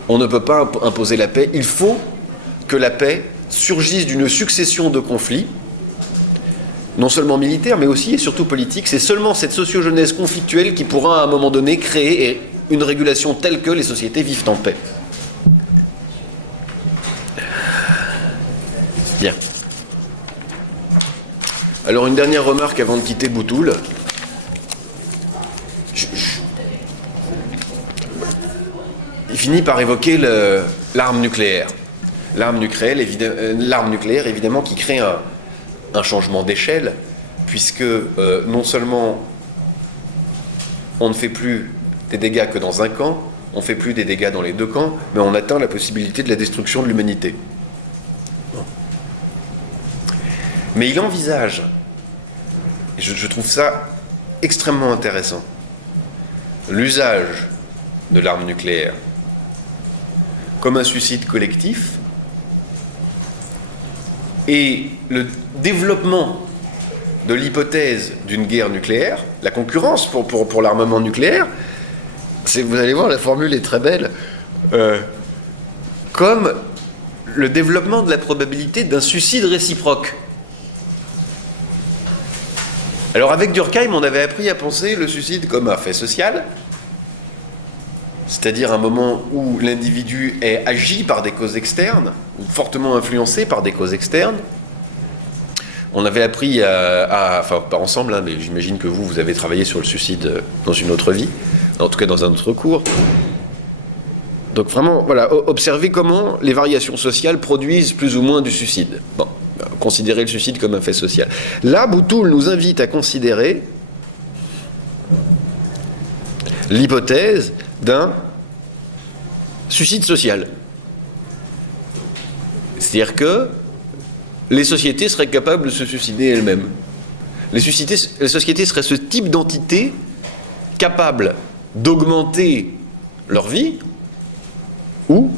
On ne peut pas imposer la paix. Il faut que la paix surgisse d'une succession de conflits, non seulement militaires, mais aussi et surtout politiques. C'est seulement cette sociogenèse conflictuelle qui pourra à un moment donné créer une régulation telle que les sociétés vivent en paix. Bien. Alors une dernière remarque avant de quitter Boutoul. Il finit par évoquer l'arme nucléaire. L'arme nucléaire, évidemment, qui crée un changement d'échelle, puisque non seulement on ne fait plus des dégâts que dans un camp, on ne fait plus des dégâts dans les deux camps, mais on atteint la possibilité de la destruction de l'humanité. Mais il envisage, et je trouve ça extrêmement intéressant, l'usage de l'arme nucléaire comme un suicide collectif et le développement de l'hypothèse d'une guerre nucléaire, la concurrence pour l'armement nucléaire, vous allez voir, la formule est très belle, comme le développement de la probabilité d'un suicide réciproque. Alors avec Durkheim, on avait appris à penser le suicide comme un fait social, c'est-à-dire un moment où l'individu est agi par des causes externes, ou fortement influencé par des causes externes. On avait appris enfin pas ensemble, hein, mais j'imagine que vous avez travaillé sur le suicide dans une autre vie, en tout cas dans un autre cours. Donc vraiment, voilà, observer comment les variations sociales produisent plus ou moins du suicide. Bon, considérer le suicide comme un fait social. Là, Boutoul nous invite à considérer l'hypothèse d'un suicide social. C'est-à-dire que les sociétés seraient capables de se suicider elles-mêmes. Les sociétés seraient ce type d'entité capable d'augmenter leur vie ou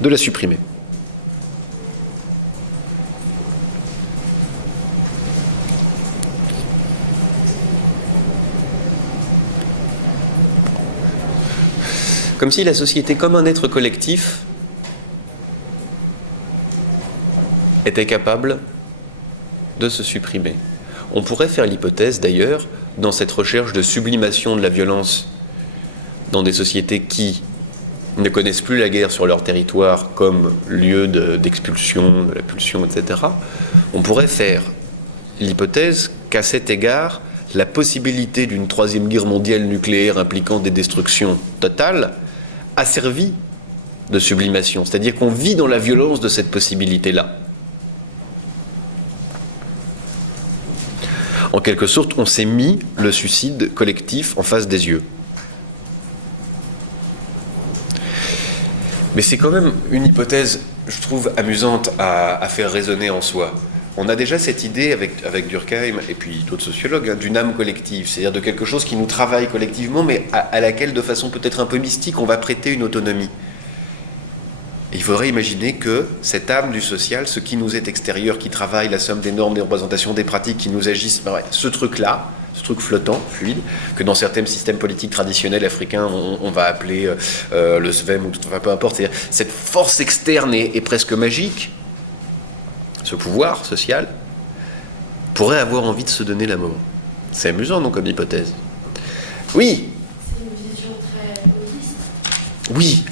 de la supprimer. Comme si la société, comme un être collectif, était capable de se supprimer. On pourrait faire l'hypothèse, d'ailleurs, dans cette recherche de sublimation de la violence dans des sociétés qui ne connaissent plus la guerre sur leur territoire comme lieu d'expulsion, de la pulsion, etc., on pourrait faire l'hypothèse qu'à cet égard, la possibilité d'une troisième guerre mondiale nucléaire impliquant des destructions totales a servi de sublimation. C'est-à-dire qu'on vit dans la violence de cette possibilité-là. En quelque sorte, on s'est mis le suicide collectif en face des yeux. Mais c'est quand même une hypothèse, je trouve, amusante à faire résonner en soi. On a déjà cette idée avec Durkheim et puis d'autres sociologues, hein, d'une âme collective, c'est-à-dire de quelque chose qui nous travaille collectivement, mais à laquelle, de façon peut-être un peu mystique, on va prêter une autonomie. Et il faudrait imaginer que cette âme du social, ce qui nous est extérieur, qui travaille, la somme des normes, des représentations, des pratiques qui nous agissent, ben ouais, ce truc-là, ce truc flottant, fluide, que dans certains systèmes politiques traditionnels africains, on va appeler le SVEM, ou enfin, peu importe, c'est-à-dire cette force externe et presque magique, ce pouvoir social, pourrait avoir envie de se donner la mort. C'est amusant, non, comme hypothèse. Oui. C'est une vision très égoïste. Oui,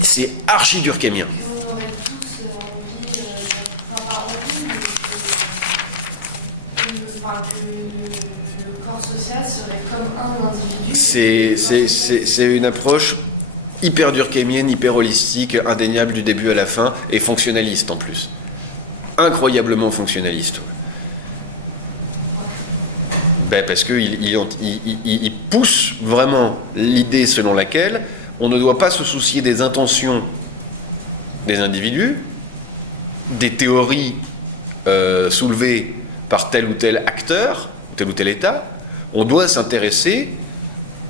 c'est archi-durkheimien. On aurait tous envie, enfin pas envie, mais que le corps social serait comme un individu. C'est une approche hyper durkheimienne, hyper holistique, indéniable du début à la fin, et fonctionnaliste en plus. Incroyablement fonctionnaliste. Ben parce qu'il pousse vraiment l'idée selon laquelle on ne doit pas se soucier des intentions des individus, des théories soulevées par tel ou tel acteur, tel ou tel État. On doit s'intéresser,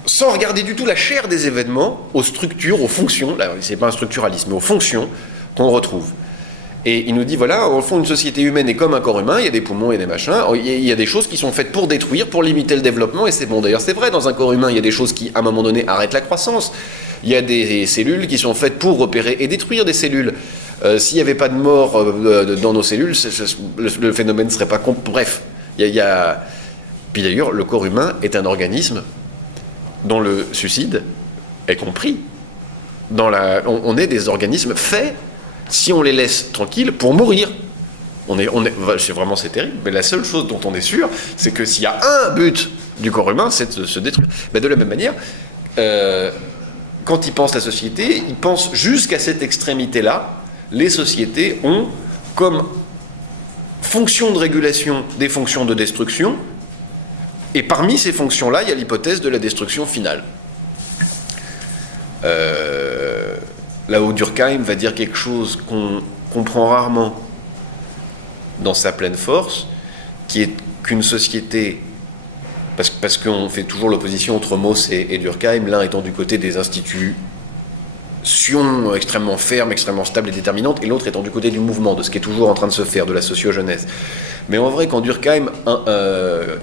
sans regarder du tout la chair des événements, aux structures, aux fonctions, là c'est pas un structuralisme, mais aux fonctions qu'on retrouve. Et il nous dit, voilà, au fond, une société humaine est comme un corps humain, il y a des poumons et des machins, il y a des choses qui sont faites pour détruire, pour limiter le développement, et c'est bon. D'ailleurs, c'est vrai, dans un corps humain, il y a des choses qui, à un moment donné, arrêtent la croissance. Il y a des cellules qui sont faites pour repérer et détruire des cellules. S'il n'y avait pas de mort dans nos cellules, le phénomène ne serait pas... Bref, Puis d'ailleurs, le corps humain est un organisme dont le suicide est compris. On est des organismes faits, si on les laisse tranquilles, pour mourir. C'est terrible, mais la seule chose dont on est sûr, c'est que s'il y a un but du corps humain, c'est de se détruire. Mais de la même manière, quand ils pensent la société, ils pensent jusqu'à cette extrémité-là. Les sociétés ont comme fonction de régulation des fonctions de destruction, et parmi ces fonctions-là, il y a l'hypothèse de la destruction finale. Là-haut, Durkheim va dire quelque chose qu'on comprend rarement dans sa pleine force, qui est qu'une société, parce qu'on fait toujours l'opposition entre Mauss et Durkheim, l'un étant du côté des institutions extrêmement fermes, extrêmement stables et déterminantes, et l'autre étant du côté du mouvement, de ce qui est toujours en train de se faire, de la sociogenèse. Mais en vrai, quand Durkheim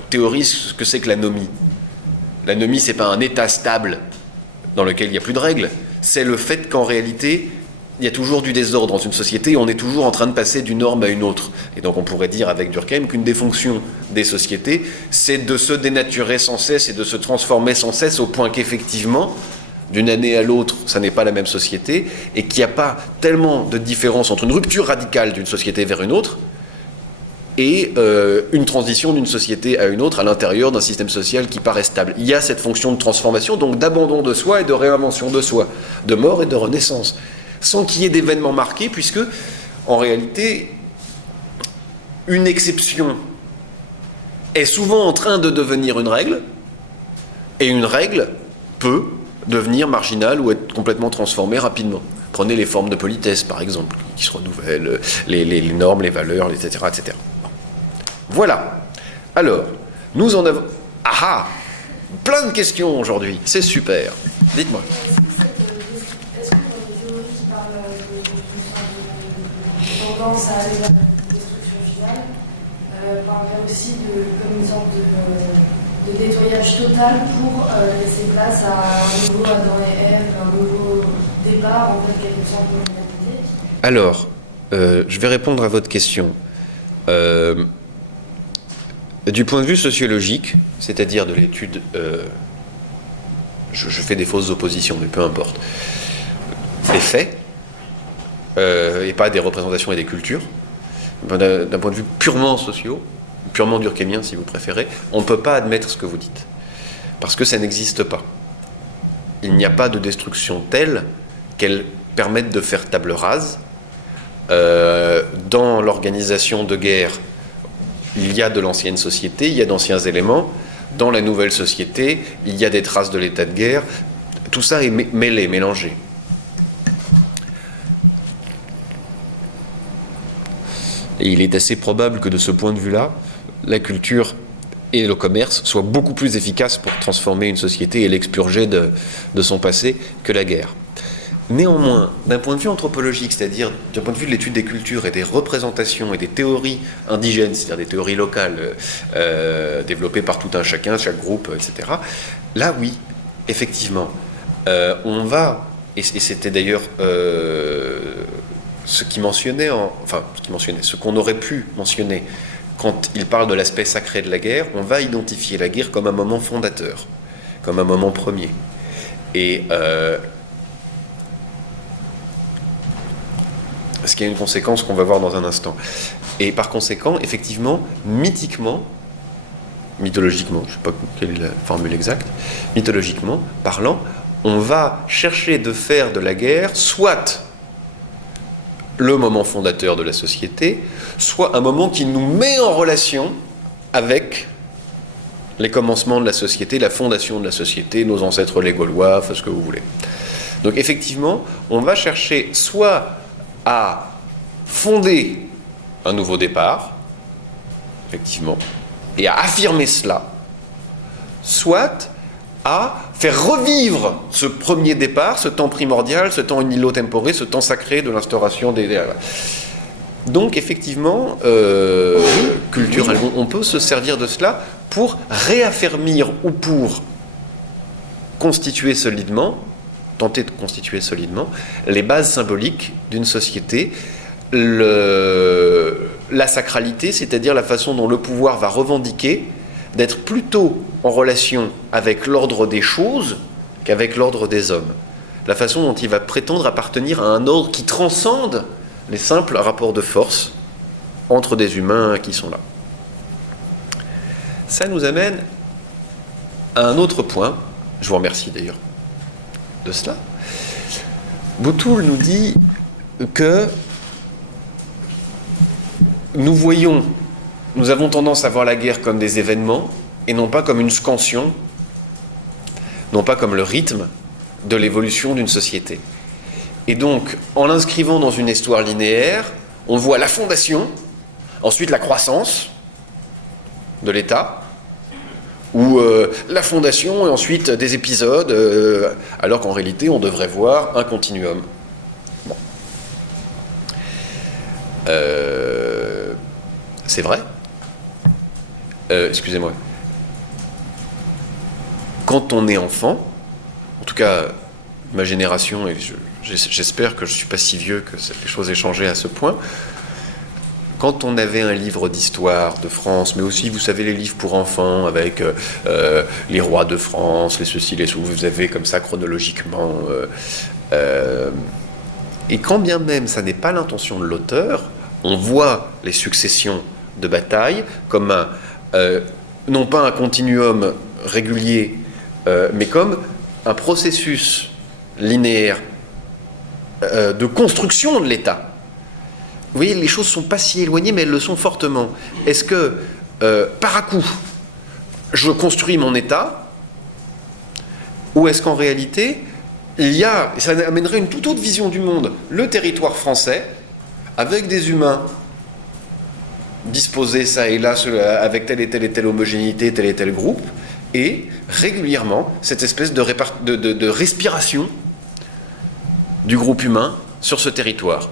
théorise ce que c'est que l'anomie, l'anomie, c'est pas un état stable dans lequel il n'y a plus de règles, c'est le fait qu'en réalité, il y a toujours du désordre dans une société, on est toujours en train de passer d'une norme à une autre. Et donc on pourrait dire avec Durkheim qu'une des fonctions des sociétés, c'est de se dénaturer sans cesse et de se transformer sans cesse au point qu'effectivement, d'une année à l'autre, ça n'est pas la même société, et qu'il n'y a pas tellement de différence entre une rupture radicale d'une société vers une autre et une transition d'une société à une autre à l'intérieur d'un système social qui paraît stable. Il y a cette fonction de transformation, donc d'abandon de soi et de réinvention de soi, de mort et de renaissance, sans qu'il y ait d'événements marqués, puisque, en réalité, une exception est souvent en train de devenir une règle, et une règle peut devenir marginale ou être complètement transformée rapidement. Prenez les formes de politesse, par exemple, qui se renouvellent, les normes, les valeurs, etc., etc. Voilà. Alors, nous en avons... Ah ah, plein de questions aujourd'hui, c'est super. Dites-moi. Est-ce que dans les théories qui parlent de tendance à aller vers la destruction finale, parlent aussi comme une sorte de nettoyage total pour laisser place à un nouveau Adam et Ève, un nouveau départ, en fait, quelque sorte de l'humanité? Alors, je vais répondre à votre question. Du point de vue sociologique, c'est-à-dire de l'étude... je fais des fausses oppositions, mais peu importe. Des faits, et pas des représentations et des cultures. D'un point de vue purement socio, purement durkheimien si vous préférez, on ne peut pas admettre ce que vous dites. Parce que ça n'existe pas. Il n'y a pas de destruction telle qu'elle permette de faire table rase. Dans l'organisation de guerre, il y a de l'ancienne société, il y a d'anciens éléments. Dans la nouvelle société, il y a des traces de l'état de guerre. Tout ça est mêlé, mélangé. Et il est assez probable que de ce point de vue-là, la culture et le commerce soient beaucoup plus efficaces pour transformer une société et l'expurger de son passé que la guerre. Néanmoins, d'un point de vue anthropologique, c'est-à-dire d'un point de vue de l'étude des cultures et des représentations et des théories indigènes, c'est-à-dire des théories locales développées par tout un chacun, chaque groupe, etc., là, oui, effectivement, on va, et c'était d'ailleurs ce qu'on aurait pu mentionner quand il parle de l'aspect sacré de la guerre, on va identifier la guerre comme un moment fondateur, comme un moment premier. Et ce qui a une conséquence qu'on va voir dans un instant. Et par conséquent, effectivement, mythiquement, mythologiquement, je ne sais pas quelle est la formule exacte, mythologiquement parlant, on va chercher de faire de la guerre soit le moment fondateur de la société, soit un moment qui nous met en relation avec les commencements de la société, la fondation de la société, nos ancêtres les Gaulois, enfin ce que vous voulez. Donc effectivement, on va chercher soit à fonder un nouveau départ, effectivement, et à affirmer cela, soit à faire revivre ce premier départ, ce temps primordial, ce temps unilo tempore, ce temps sacré de l'instauration des... Donc effectivement, culturellement, on peut se servir de cela pour réaffermir ou pour constituer solidement, tenter de constituer solidement, les bases symboliques d'une société. La sacralité, c'est-à-dire la façon dont le pouvoir va revendiquer d'être plutôt en relation avec l'ordre des choses qu'avec l'ordre des hommes. La façon dont il va prétendre appartenir à un ordre qui transcende les simples rapports de force entre des humains qui sont là. Ça nous amène à un autre point, je vous remercie d'ailleurs de cela. Boutoul nous dit que nous avons tendance à voir la guerre comme des événements et non pas comme une scansion, non pas comme le rythme de l'évolution d'une société. Et donc, en l'inscrivant dans une histoire linéaire, on voit la fondation, ensuite la croissance de l'État, ou la fondation et ensuite des épisodes, alors qu'en réalité, on devrait voir un continuum. Bon. C'est vrai. Excusez-moi. Quand on est enfant, en tout cas ma génération, et j'espère que je ne suis pas si vieux que les choses aient changé à ce point, quand on avait un livre d'histoire de France, mais aussi, vous savez, les livres pour enfants avec les rois de France, les ceci, les sous, vous avez comme ça chronologiquement. Et quand bien même ça n'est pas l'intention de l'auteur, on voit les successions de batailles comme non pas un continuum régulier, mais comme un processus linéaire de construction de l'État. Vous voyez, les choses ne sont pas si éloignées, mais elles le sont fortement. Est-ce que, par à coup, je construis mon État, ou est-ce qu'en réalité, il y a, et ça amènerait une toute autre vision du monde, le territoire français, avec des humains disposés ça et là, avec telle et telle homogénéité, tel et tel groupe, et régulièrement, cette espèce de respiration du groupe humain sur ce territoire,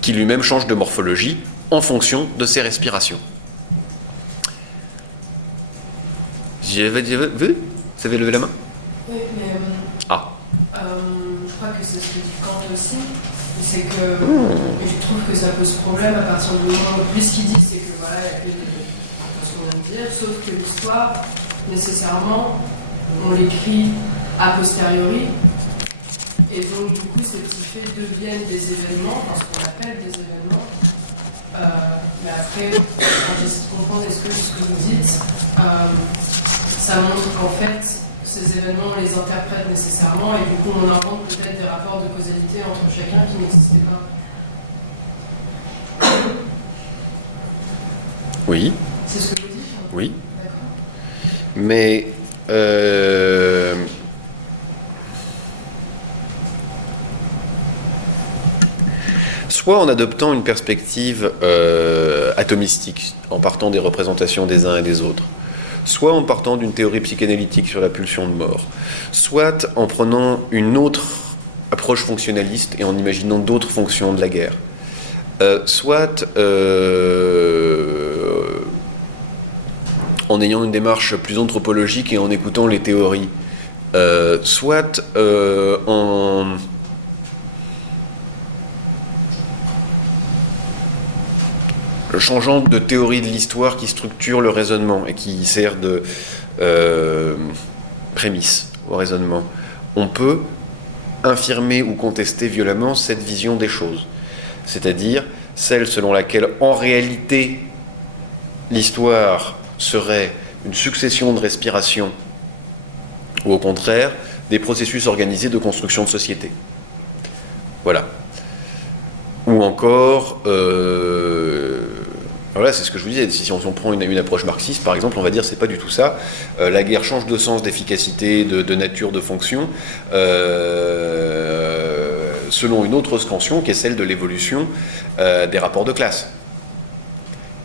qui lui-même change de morphologie en fonction de ses respirations. Vous avez levé la main? Oui, mais je crois que c'est ce que dit Kant aussi, c'est que je trouve que ça pose problème à partir du moment où, ce qu'il dit, c'est que voilà, il y a que ce qu'on vient de dire, sauf que l'histoire, nécessairement, on l'écrit a posteriori, et donc du coup ces petits faits deviennent des événements, parce qu'on appelle des événements, mais après, quand j'essaie de comprendre ce que vous dites, ça montre qu'en fait, ces événements, on les interprète nécessairement, et du coup on invente peut-être des rapports de causalité entre chacun qui n'existaient pas. Oui. C'est ce que vous dites? Oui. D'accord. Mais soit en adoptant une perspective atomistique, en partant des représentations des uns et des autres, soit en partant d'une théorie psychanalytique sur la pulsion de mort, soit en prenant une autre approche fonctionnaliste et en imaginant d'autres fonctions de la guerre, soit en ayant une démarche plus anthropologique et en écoutant les théories, soit en changeant de théorie de l'histoire qui structure le raisonnement et qui sert de prémisse au raisonnement. On peut infirmer ou contester violemment cette vision des choses, c'est-à-dire celle selon laquelle en réalité l'histoire serait une succession de respirations ou au contraire des processus organisés de construction de société. Voilà. Ou encore, voilà, c'est ce que je vous disais, si on prend une approche marxiste, par exemple, on va dire c'est pas du tout ça. La guerre change de sens, d'efficacité, de nature, de fonction, selon une autre scansion qui est celle de l'évolution des rapports de classe.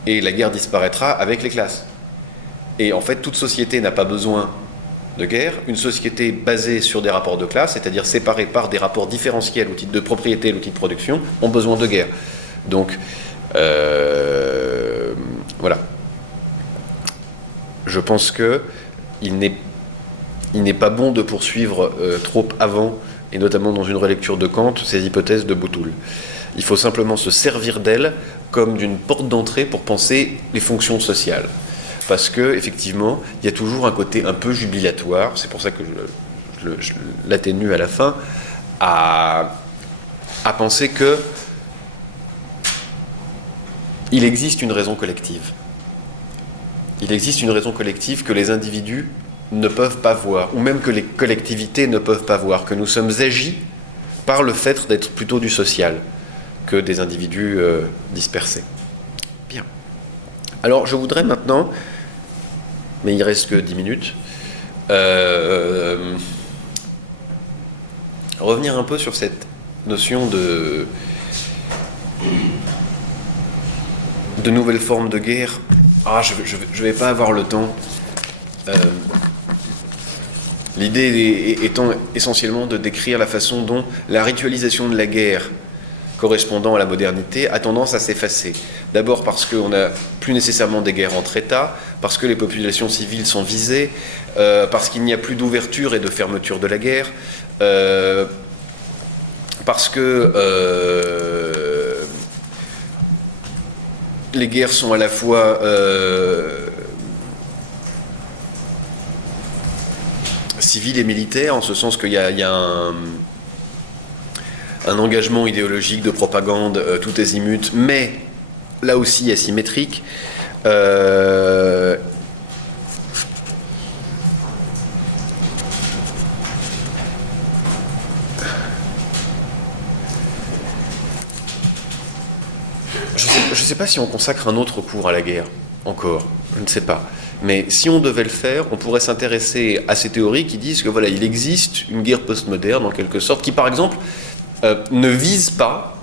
Et la guerre disparaîtra avec les classes. Et en fait, toute société n'a pas besoin de guerre. Une société basée sur des rapports de classe, c'est-à-dire séparée par des rapports différentiels au titre de propriété et au titre de production, ont besoin de guerre. Donc, Voilà. Je pense qu'il n'est pas bon de poursuivre trop avant, et notamment dans une relecture de Kant, ces hypothèses de Boutoul. Il faut simplement se servir d'elles comme d'une porte d'entrée pour penser les fonctions sociales. Parce que, effectivement, il y a toujours un côté un peu jubilatoire, c'est pour ça que je l'atténue à la fin, à penser que il existe une raison collective. Il existe une raison collective que les individus ne peuvent pas voir, ou même que les collectivités ne peuvent pas voir, que nous sommes agis par le fait d'être plutôt du social que des individus dispersés. Bien. Alors, je voudrais maintenant, mais il reste que 10 minutes, revenir un peu sur cette notion de nouvelles formes de guerre. Je vais pas avoir le temps. L'idée étant essentiellement de décrire la façon dont la ritualisation de la guerre correspondant à la modernité a tendance à s'effacer. D'abord parce qu'on n'a plus nécessairement des guerres entre États, parce que les populations civiles sont visées, parce qu'il n'y a plus d'ouverture et de fermeture de la guerre, parce que les guerres sont à la fois civiles et militaires, en ce sens qu'il y a un engagement idéologique de propagande tout azimut, mais là aussi asymétrique. Je ne sais pas si on consacre un autre cours à la guerre, encore, je ne sais pas. Mais si on devait le faire, on pourrait s'intéresser à ces théories qui disent que voilà, il existe une guerre postmoderne, en quelque sorte, qui par exemple ne vise pas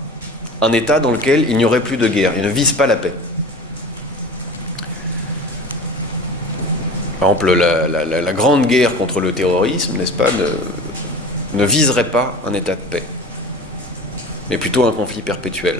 un État dans lequel il n'y aurait plus de guerre, il ne vise pas la paix. Par exemple, la grande guerre contre le terrorisme, n'est-ce pas, ne viserait pas un état de paix, mais plutôt un conflit perpétuel.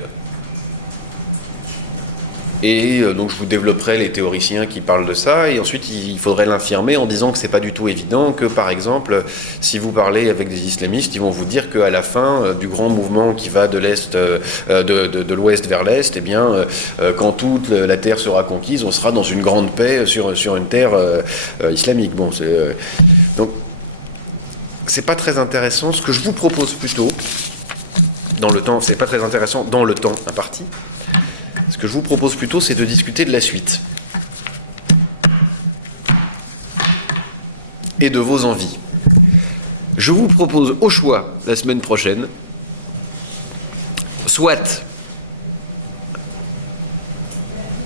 Et donc je vous développerai les théoriciens qui parlent de ça, et ensuite il faudrait l'infirmer en disant que c'est pas du tout évident, que par exemple, si vous parlez avec des islamistes, ils vont vous dire qu'à la fin du grand mouvement qui va de l'est, de l'ouest vers l'est, eh bien, quand toute la terre sera conquise, on sera dans une grande paix sur une terre islamique. Bon, donc c'est pas très intéressant. Ce que je vous propose plutôt, dans le temps, c'est pas très intéressant dans le temps imparti. Ce que je vous propose plutôt, c'est de discuter de la suite et de vos envies. Je vous propose au choix, la semaine prochaine, soit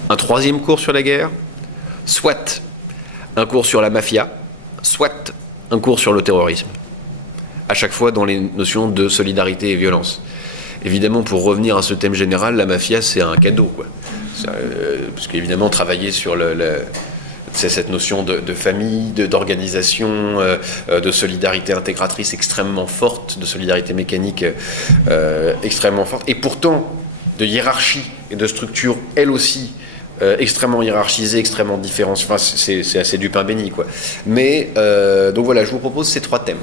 un 3e cours sur la guerre, soit un cours sur la mafia, soit un cours sur le terrorisme. À chaque fois dans les notions de solidarité et violence. Évidemment, pour revenir à ce thème général, la mafia, c'est un cadeau, quoi. Parce qu'évidemment, travailler sur c'est cette notion de famille, d'organisation, de solidarité intégratrice extrêmement forte, de solidarité mécanique extrêmement forte, et pourtant de hiérarchie et de structure, elle aussi, extrêmement hiérarchisée, extrêmement différente. Enfin, c'est assez du pain béni, quoi. Mais, donc voilà, je vous propose ces 3 thèmes.